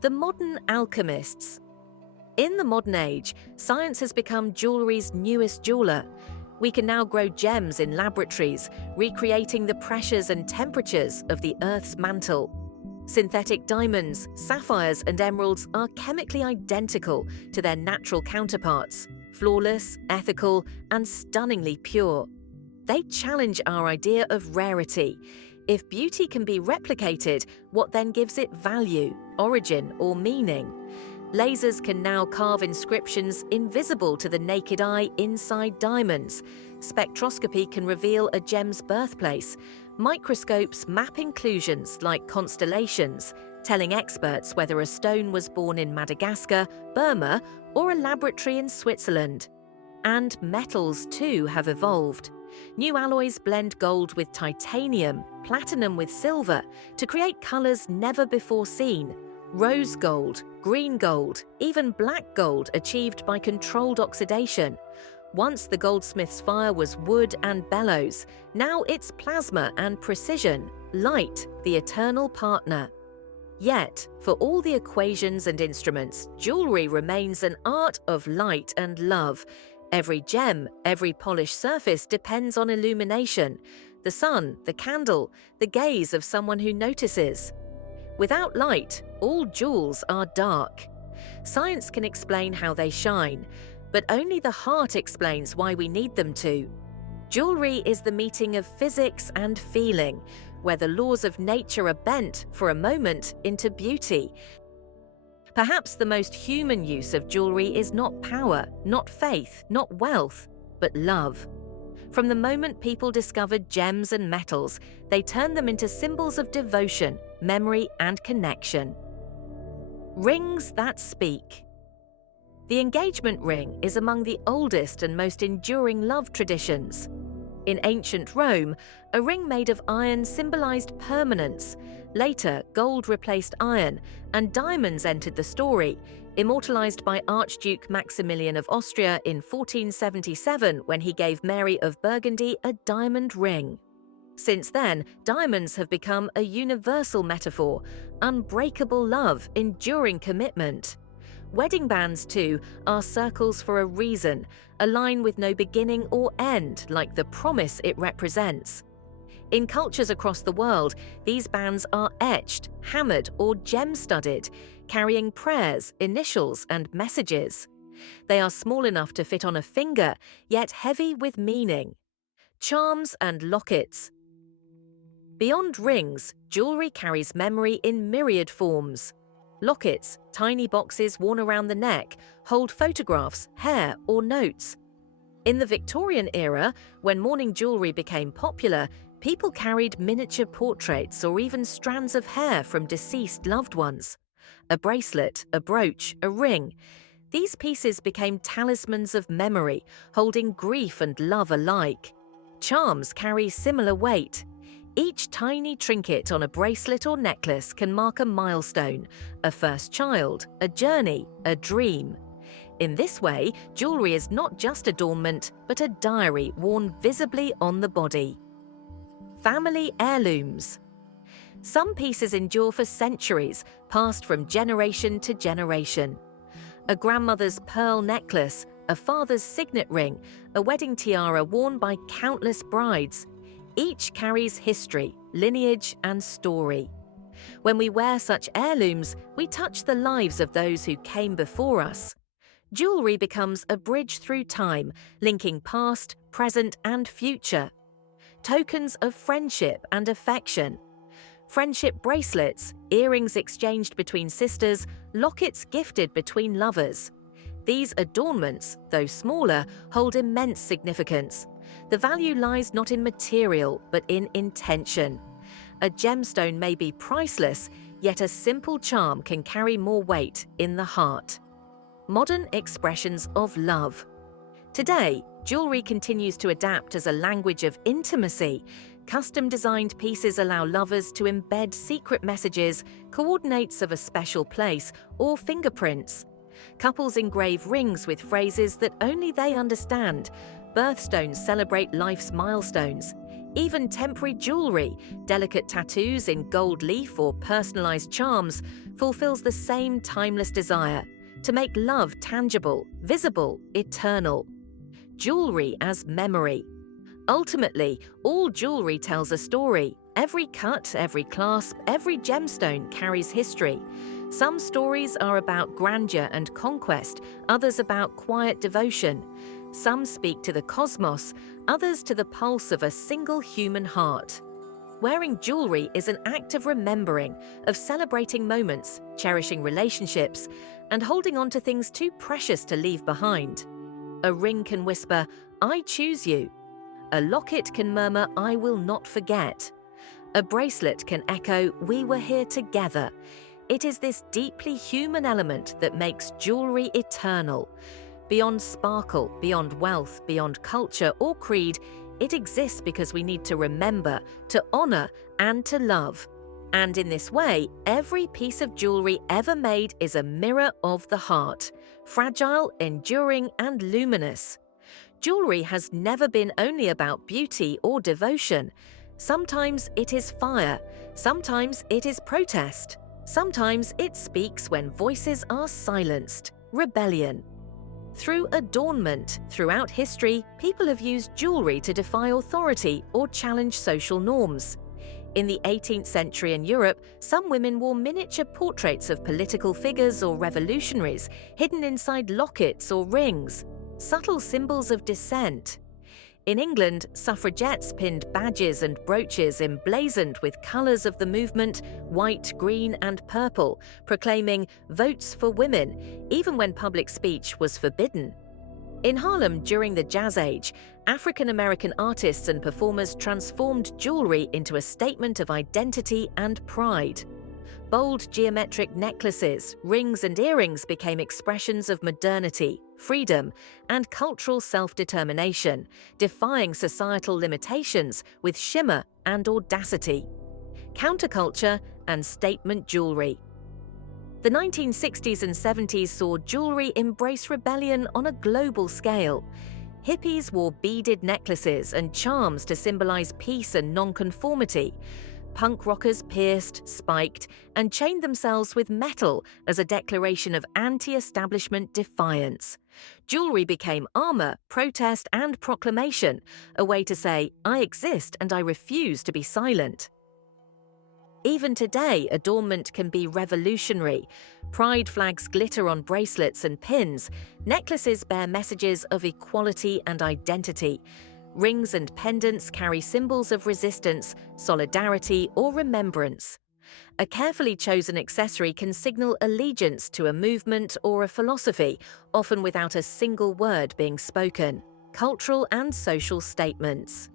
The modern alchemists. In the modern age, science has become jewellery's newest jeweller. We can now grow gems in laboratories, recreating the pressures and temperatures of the Earth's mantle. Synthetic diamonds, sapphires, and emeralds are chemically identical to their natural counterparts, flawless, ethical, and stunningly pure. They challenge our idea of rarity. If beauty can be replicated, what then gives it value, origin, or meaning? Lasers can now carve inscriptions invisible to the naked eye inside diamonds. Spectroscopy can reveal a gem's birthplace. Microscopes map inclusions like constellations, telling experts whether a stone was born in Madagascar, Burma, or a laboratory in Switzerland. And metals, too, have evolved. New alloys blend gold with titanium, platinum with silver, to create colours never before seen. Rose gold, green gold, even black gold achieved by controlled oxidation. Once the goldsmith's fire was wood and bellows, now it's plasma and precision, light, the eternal partner. Yet, for all the equations and instruments, jewellery remains an art of light and love. Every gem, every polished surface depends on illumination, the sun, the candle, the gaze of someone who notices. Without light, all jewels are dark. Science can explain how they shine, but only the heart explains why we need them to. Jewellery is the meeting of physics and feeling, where the laws of nature are bent, for a moment, into beauty. Perhaps the most human use of jewellery is not power, not faith, not wealth, but love. From the moment people discovered gems and metals, they turned them into symbols of devotion, memory, and connection. Rings that speak. The engagement ring is among the oldest and most enduring love traditions. In ancient Rome, a ring made of iron symbolized permanence. Later, gold replaced iron, and diamonds entered the story, immortalized by Archduke Maximilian of Austria in 1477 when he gave Mary of Burgundy a diamond ring. Since then, diamonds have become a universal metaphor, unbreakable love, enduring commitment. Wedding bands, too, are circles for a reason, a line with no beginning or end, like the promise it represents. In cultures across the world, these bands are etched, hammered, or gem-studded, carrying prayers, initials, and messages. They are small enough to fit on a finger, yet heavy with meaning. Charms and lockets. Beyond rings, jewellery carries memory in myriad forms. Lockets, tiny boxes worn around the neck, hold photographs, hair, or notes. In the Victorian era, when mourning jewellery became popular, people carried miniature portraits or even strands of hair from deceased loved ones. A bracelet, a brooch, a ring. These pieces became talismans of memory, holding grief and love alike. Charms carry similar weight. Each tiny trinket on a bracelet or necklace can mark a milestone, a first child, a journey, a dream. In this way, jewellery is not just adornment, but a diary worn visibly on the body. Family heirlooms. Some pieces endure for centuries, passed from generation to generation. A grandmother's pearl necklace, a father's signet ring, a wedding tiara worn by countless brides. Each carries history, lineage, and story. When we wear such heirlooms, we touch the lives of those who came before us. Jewellery becomes a bridge through time, linking past, present, and future. Tokens of friendship and affection. Friendship bracelets, earrings exchanged between sisters, lockets gifted between lovers. These adornments, though smaller, hold immense significance. The value lies not in material, but in intention. A gemstone may be priceless, yet a simple charm can carry more weight in the heart. Modern expressions of love. Today, jewellery continues to adapt as a language of intimacy. Custom-designed pieces allow lovers to embed secret messages, coordinates of a special place, or fingerprints. Couples engrave rings with phrases that only they understand. Birthstones celebrate life's milestones. Even temporary jewellery, delicate tattoos in gold leaf or personalised charms, fulfills the same timeless desire to make love tangible, visible, eternal. Jewellery as memory. Ultimately, all jewellery tells a story. Every cut, every clasp, every gemstone carries history. Some stories are about grandeur and conquest, others about quiet devotion. Some speak to the cosmos, others to the pulse of a single human heart. Wearing jewellery is an act of remembering, of celebrating moments, cherishing relationships, and holding on to things too precious to leave behind. A ring can whisper, "I choose you." A locket can murmur, "I will not forget." A bracelet can echo, "We were here together." It is this deeply human element that makes jewellery eternal. Beyond sparkle, beyond wealth, beyond culture or creed, it exists because we need to remember, to honour, and to love. And in this way, every piece of jewellery ever made is a mirror of the heart, fragile, enduring, and luminous. Jewellery has never been only about beauty or devotion. Sometimes it is fire, sometimes it is protest, sometimes it speaks when voices are silenced, rebellion. Through adornment, throughout history, people have used jewellery to defy authority or challenge social norms. In the 18th century in Europe, some women wore miniature portraits of political figures or revolutionaries hidden inside lockets or rings, subtle symbols of dissent. In England, suffragettes pinned badges and brooches emblazoned with colours of the movement, white, green and purple, proclaiming "votes for women," even when public speech was forbidden. In Harlem during the Jazz Age, African-American artists and performers transformed jewellery into a statement of identity and pride. Bold geometric necklaces, rings and earrings became expressions of modernity, freedom, and cultural self-determination, defying societal limitations with shimmer and audacity. Counterculture and statement jewellery. The 1960s and 70s saw jewellery embrace rebellion on a global scale. Hippies wore beaded necklaces and charms to symbolize peace and nonconformity. Punk rockers pierced, spiked, and chained themselves with metal as a declaration of anti-establishment defiance. Jewellery became armour, protest, and proclamation, a way to say, "I exist and I refuse to be silent." Even today, adornment can be revolutionary. Pride flags glitter on bracelets and pins. Necklaces bear messages of equality and identity. Rings and pendants carry symbols of resistance, solidarity, or remembrance. A carefully chosen accessory can signal allegiance to a movement or a philosophy, often without a single word being spoken. Cultural and social statements.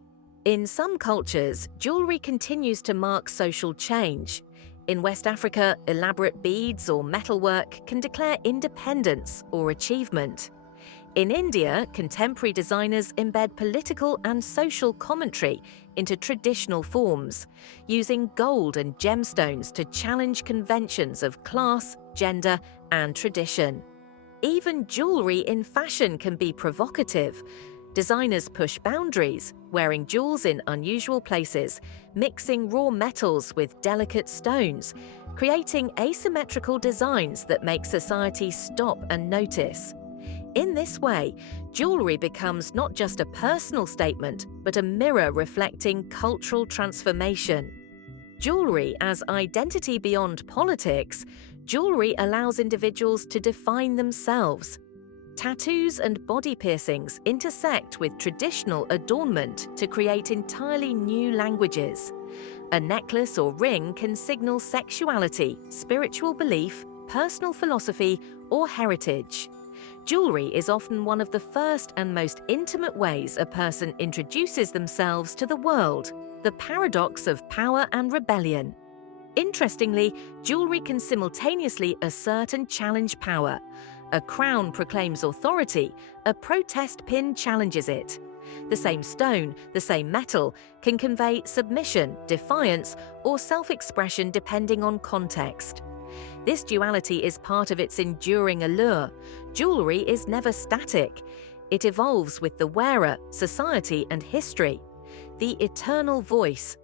In some cultures, jewellery continues to mark social change. In West Africa, elaborate beads or metalwork can declare independence or achievement. In India, contemporary designers embed political and social commentary into traditional forms, using gold and gemstones to challenge conventions of class, gender, and tradition. Even jewellery in fashion can be provocative. Designers push boundaries, wearing jewels in unusual places, mixing raw metals with delicate stones, creating asymmetrical designs that make society stop and notice. In this way, jewellery becomes not just a personal statement, but a mirror reflecting cultural transformation. Jewellery as identity beyond politics, jewellery allows individuals to define themselves. Tattoos and body piercings intersect with traditional adornment to create entirely new languages. A necklace or ring can signal sexuality, spiritual belief, personal philosophy, or heritage. Jewellery is often one of the first and most intimate ways a person introduces themselves to the world, the paradox of power and rebellion. Interestingly, jewellery can simultaneously assert and challenge power. A crown proclaims authority, a protest pin challenges it. The same stone, the same metal, can convey submission, defiance, or self-expression depending on context. This duality is part of its enduring allure. Jewellery is never static. It evolves with the wearer, society, and history. The eternal voice.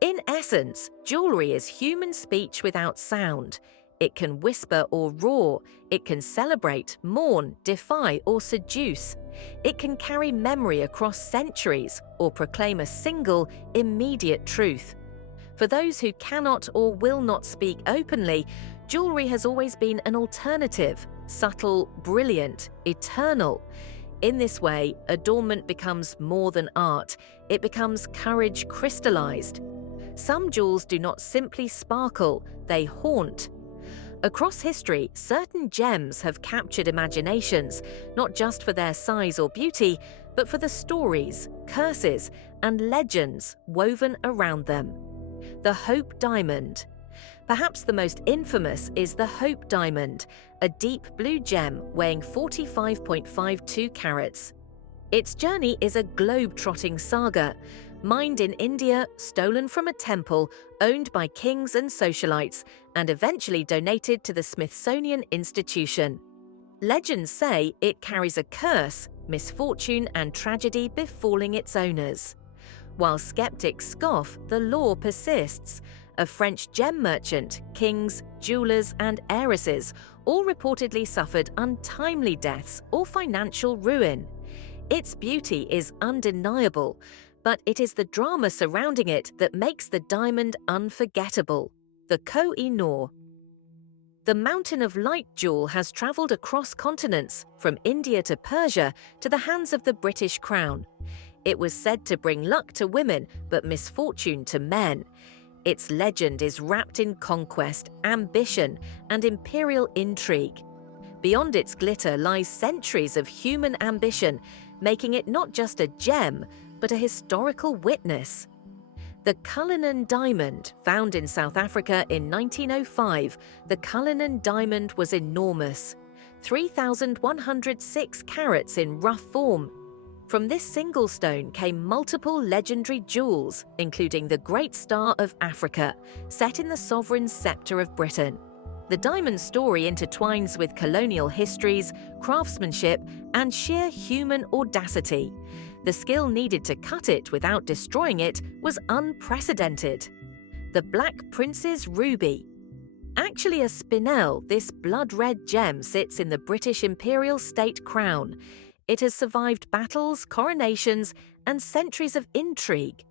In essence, jewellery is human speech without sound. It can whisper or roar. It can celebrate, mourn, defy, or seduce. It can carry memory across centuries or proclaim a single, immediate truth. For those who cannot or will not speak openly, jewellery has always been an alternative, subtle, brilliant, eternal. In this way, adornment becomes more than art. It becomes courage crystallized. Some jewels do not simply sparkle, they haunt. Across history, certain gems have captured imaginations, not just for their size or beauty, but for the stories, curses, and legends woven around them. The Hope Diamond. Perhaps the most infamous is the Hope Diamond, a deep blue gem weighing 45.52 carats. Its journey is a globe-trotting saga, mined in India, stolen from a temple, owned by kings and socialites, and eventually donated to the Smithsonian Institution. Legends say it carries a curse, misfortune, and tragedy befalling its owners. While skeptics scoff, the lore persists. A French gem merchant, kings, jewelers, and heiresses all reportedly suffered untimely deaths or financial ruin. Its beauty is undeniable, but it is the drama surrounding it that makes the diamond unforgettable. The Koh-i-Noor. The Mountain of Light jewel has travelled across continents, from India to Persia, to the hands of the British Crown. It was said to bring luck to women, but misfortune to men. Its legend is wrapped in conquest, ambition, and imperial intrigue. Beyond its glitter lies centuries of human ambition, making it not just a gem, but a historical witness. The Cullinan Diamond, found in South Africa in 1905, the Cullinan Diamond was enormous, 3,106 carats in rough form. From this single stone came multiple legendary jewels, including the Great Star of Africa, set in the sovereign sceptre of Britain. The diamond story intertwines with colonial histories, craftsmanship, and sheer human audacity. The skill needed to cut it without destroying it was unprecedented. The Black Prince's Ruby. Actually a spinel, this blood-red gem sits in the British Imperial State Crown. It has survived battles, coronations, and centuries of intrigue.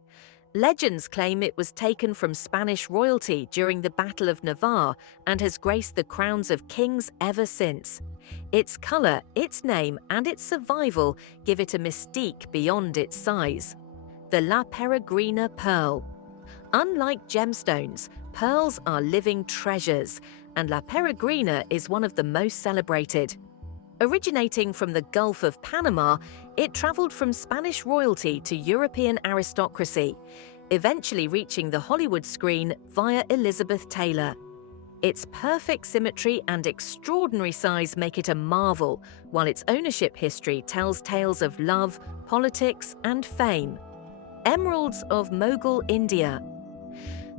Legends claim it was taken from Spanish royalty during the Battle of Navarre and has graced the crowns of kings ever since. Its colour, its name, and its survival give it a mystique beyond its size. The La Peregrina Pearl. Unlike gemstones, pearls are living treasures, and La Peregrina is one of the most celebrated. Originating from the Gulf of Panama, it travelled from Spanish royalty to European aristocracy, eventually reaching the Hollywood screen via Elizabeth Taylor. Its perfect symmetry and extraordinary size make it a marvel, while its ownership history tells tales of love, politics, and fame. Emeralds of Mughal India.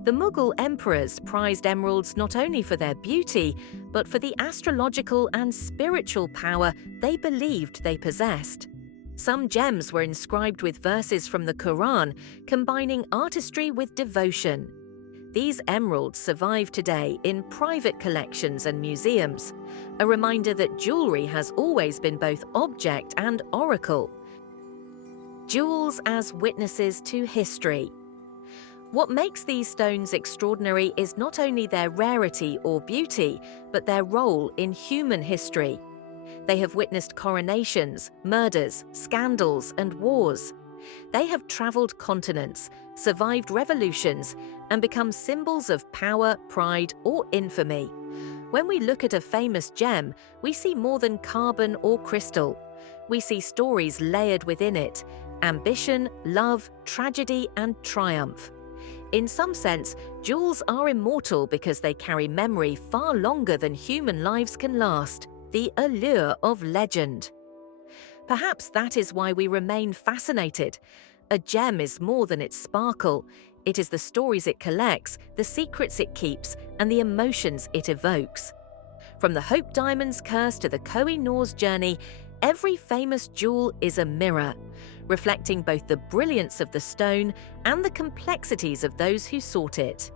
The Mughal emperors prized emeralds not only for their beauty, but for the astrological and spiritual power they believed they possessed. Some gems were inscribed with verses from the Quran, combining artistry with devotion. These emeralds survive today in private collections and museums, a reminder that jewellery has always been both object and oracle. Jewels as witnesses to history. What makes these stones extraordinary is not only their rarity or beauty, but their role in human history. They have witnessed coronations, murders, scandals, and wars. They have travelled continents, survived revolutions, and become symbols of power, pride, or infamy. When we look at a famous gem, we see more than carbon or crystal. We see stories layered within it: ambition, love, tragedy, and triumph. In some sense, jewels are immortal because they carry memory far longer than human lives can last, the allure of legend. Perhaps that is why we remain fascinated. A gem is more than its sparkle. It is the stories it collects, the secrets it keeps, and the emotions it evokes. From the Hope Diamond's curse to the Koh-i-Noor's journey, every famous jewel is a mirror, reflecting both the brilliance of the stone and the complexities of those who sought it.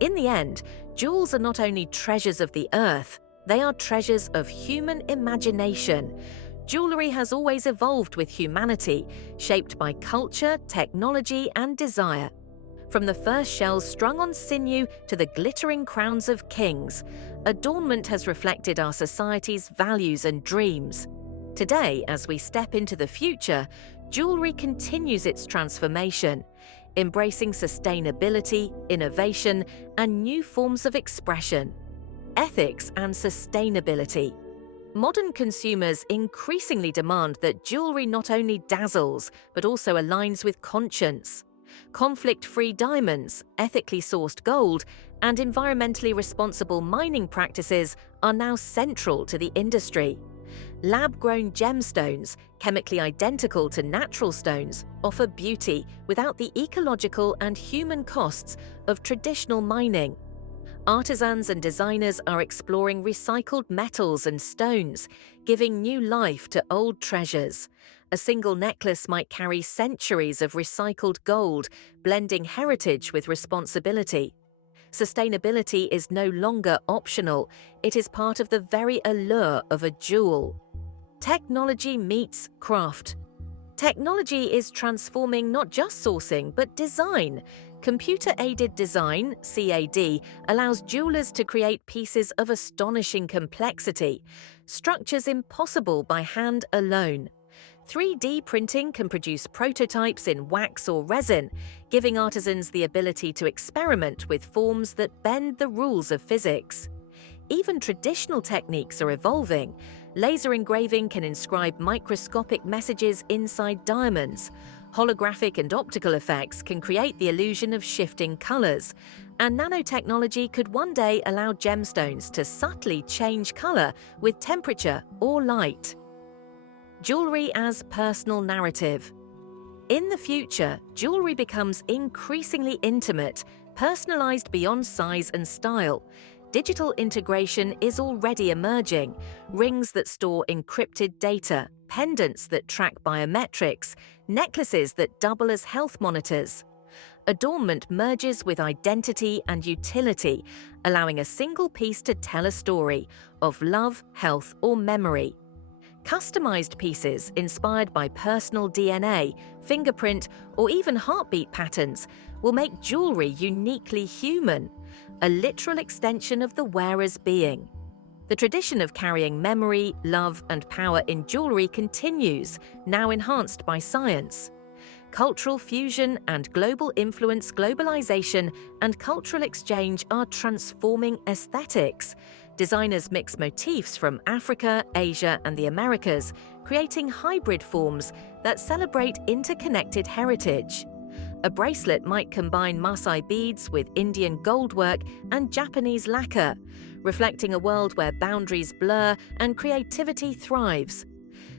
In the end, jewels are not only treasures of the earth, they are treasures of human imagination. Jewellery has always evolved with humanity, shaped by culture, technology, and desire. From the first shells strung on sinew to the glittering crowns of kings, adornment has reflected our society's values and dreams. Today, as we step into the future, jewellery continues its transformation, embracing sustainability, innovation, and new forms of expression. Ethics and sustainability. Modern consumers increasingly demand that jewellery not only dazzles, but also aligns with conscience. Conflict-free diamonds, ethically sourced gold, and environmentally responsible mining practices are now central to the industry. Lab-grown gemstones, chemically identical to natural stones, offer beauty without the ecological and human costs of traditional mining. Artisans and designers are exploring recycled metals and stones, giving new life to old treasures. A single necklace might carry centuries of recycled gold, blending heritage with responsibility. Sustainability is no longer optional, it is part of the very allure of a jewel. Technology meets craft. Technology is transforming not just sourcing, but design. Computer-aided design, CAD, allows jewelers to create pieces of astonishing complexity, structures impossible by hand alone. 3D printing can produce prototypes in wax or resin, giving artisans the ability to experiment with forms that bend the rules of physics. Even traditional techniques are evolving. Laser engraving can inscribe microscopic messages inside diamonds. Holographic and optical effects can create the illusion of shifting colors. And nanotechnology could one day allow gemstones to subtly change color with temperature or light. Jewelry as personal narrative. In the future, jewelry becomes increasingly intimate, personalized beyond size and style. Digital integration is already emerging. Rings that store encrypted data, pendants that track biometrics, necklaces that double as health monitors. Adornment merges with identity and utility, allowing a single piece to tell a story of love, health, or memory. Customized pieces inspired by personal DNA, fingerprint, or even heartbeat patterns will make jewelry uniquely human, a literal extension of the wearer's being. The tradition of carrying memory, love, and power in jewelry continues, now enhanced by science. Cultural fusion and global influence, globalization, and cultural exchange are transforming aesthetics. Designers mix motifs from Africa, Asia, and the Americas, creating hybrid forms that celebrate interconnected heritage. A bracelet might combine Maasai beads with Indian goldwork and Japanese lacquer, reflecting a world where boundaries blur and creativity thrives.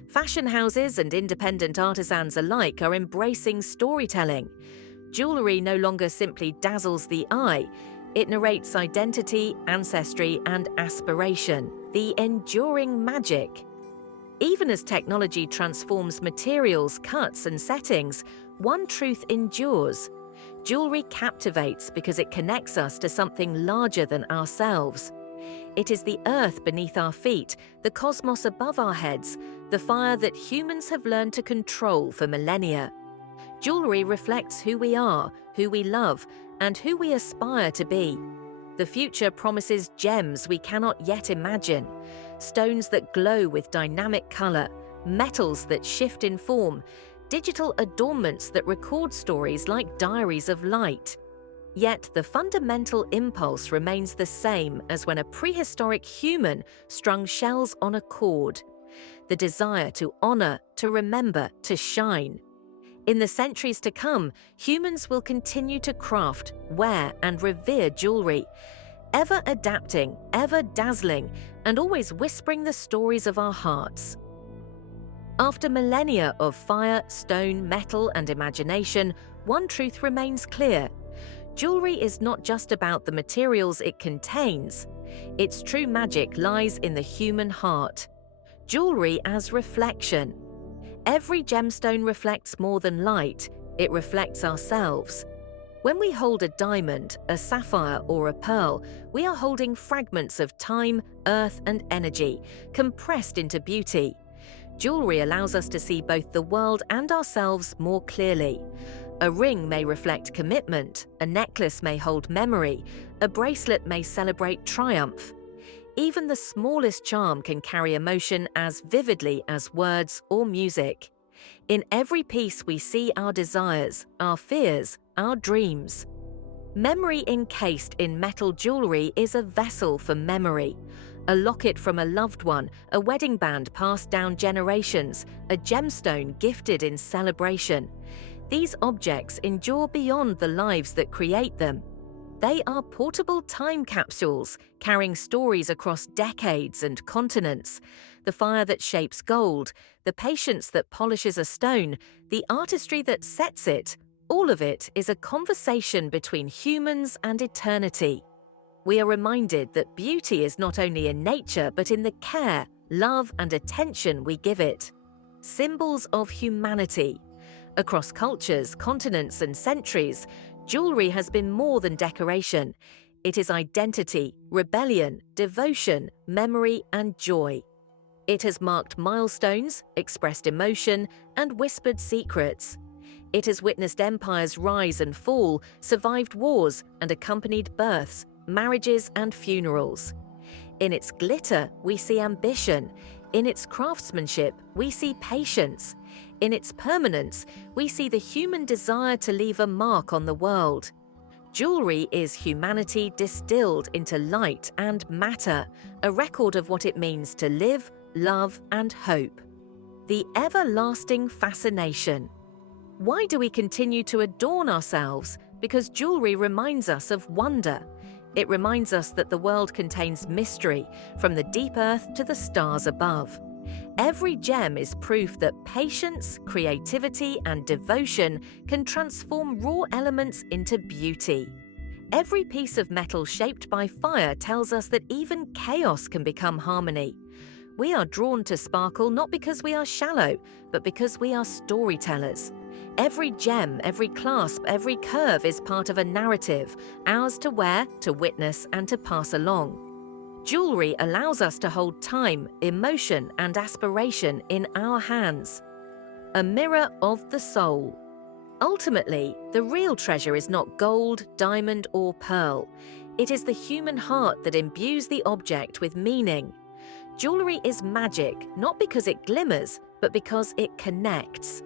Fashion houses and independent artisans alike are embracing storytelling. Jewelry no longer simply dazzles the eye, it narrates identity, ancestry, and aspiration, the enduring magic. Even as technology transforms materials, cuts, and settings, one truth endures. Jewelry captivates because it connects us to something larger than ourselves. It is the earth beneath our feet, the cosmos above our heads, the fire that humans have learned to control for millennia. Jewelry reflects who we are, who we love, and who we aspire to be. The future promises gems we cannot yet imagine, stones that glow with dynamic color, metals that shift in form, digital adornments that record stories like diaries of light. Yet the fundamental impulse remains the same as when a prehistoric human strung shells on a cord: the desire to honor, to remember, to shine. In the centuries to come, humans will continue to craft, wear, and revere jewelry, ever adapting, ever dazzling, and always whispering the stories of our hearts. After millennia of fire, stone, metal, and imagination, one truth remains clear: jewelry is not just about the materials it contains. Its true magic lies in the human heart. Jewelry as reflection. Every gemstone reflects more than light, it reflects ourselves. When we hold a diamond, a sapphire, or a pearl, we are holding fragments of time, earth, and energy, compressed into beauty. Jewelry allows us to see both the world and ourselves more clearly. A ring may reflect commitment, a necklace may hold memory, a bracelet may celebrate triumph. Even the smallest charm can carry emotion as vividly as words or music. In every piece we see our desires, our fears, our dreams. Memory encased in metal jewelry is a vessel for memory. A locket from a loved one, a wedding band passed down generations, a gemstone gifted in celebration. These objects endure beyond the lives that create them. They are portable time capsules, carrying stories across decades and continents. The fire that shapes gold, the patience that polishes a stone, the artistry that sets it, all of it is a conversation between humans and eternity. We are reminded that beauty is not only in nature but in the care, love, and attention we give it. Symbols of humanity. Across cultures, continents, and centuries, jewelry has been more than decoration. It is identity, rebellion, devotion, memory, and joy. It has marked milestones, expressed emotion, and whispered secrets. It has witnessed empires rise and fall, survived wars, and accompanied births, marriages, and funerals. In its glitter, we see ambition. In its craftsmanship, we see patience. In its permanence, we see the human desire to leave a mark on the world. Jewelry is humanity distilled into light and matter, a record of what it means to live, love, and hope. The everlasting fascination. Why do we continue to adorn ourselves? Because jewelry reminds us of wonder. It reminds us that the world contains mystery, from the deep earth to the stars above. Every gem is proof that patience, creativity, and devotion can transform raw elements into beauty. Every piece of metal shaped by fire tells us that even chaos can become harmony. We are drawn to sparkle not because we are shallow, but because we are storytellers. Every gem, every clasp, every curve is part of a narrative, ours to wear, to witness, and to pass along. Jewelry allows us to hold time, emotion, and aspiration in our hands. A mirror of the soul. Ultimately, the real treasure is not gold, diamond, or pearl. It is the human heart that imbues the object with meaning. Jewelry is magic, not because it glimmers, but because it connects.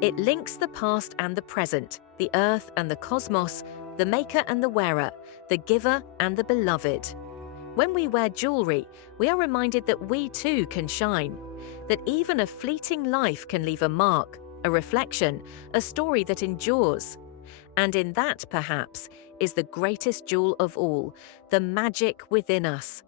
It links the past and the present, the earth and the cosmos, the maker and the wearer, the giver and the beloved. When we wear jewelry, we are reminded that we too can shine, that even a fleeting life can leave a mark, a reflection, a story that endures. And in that, perhaps, is the greatest jewel of all, the magic within us,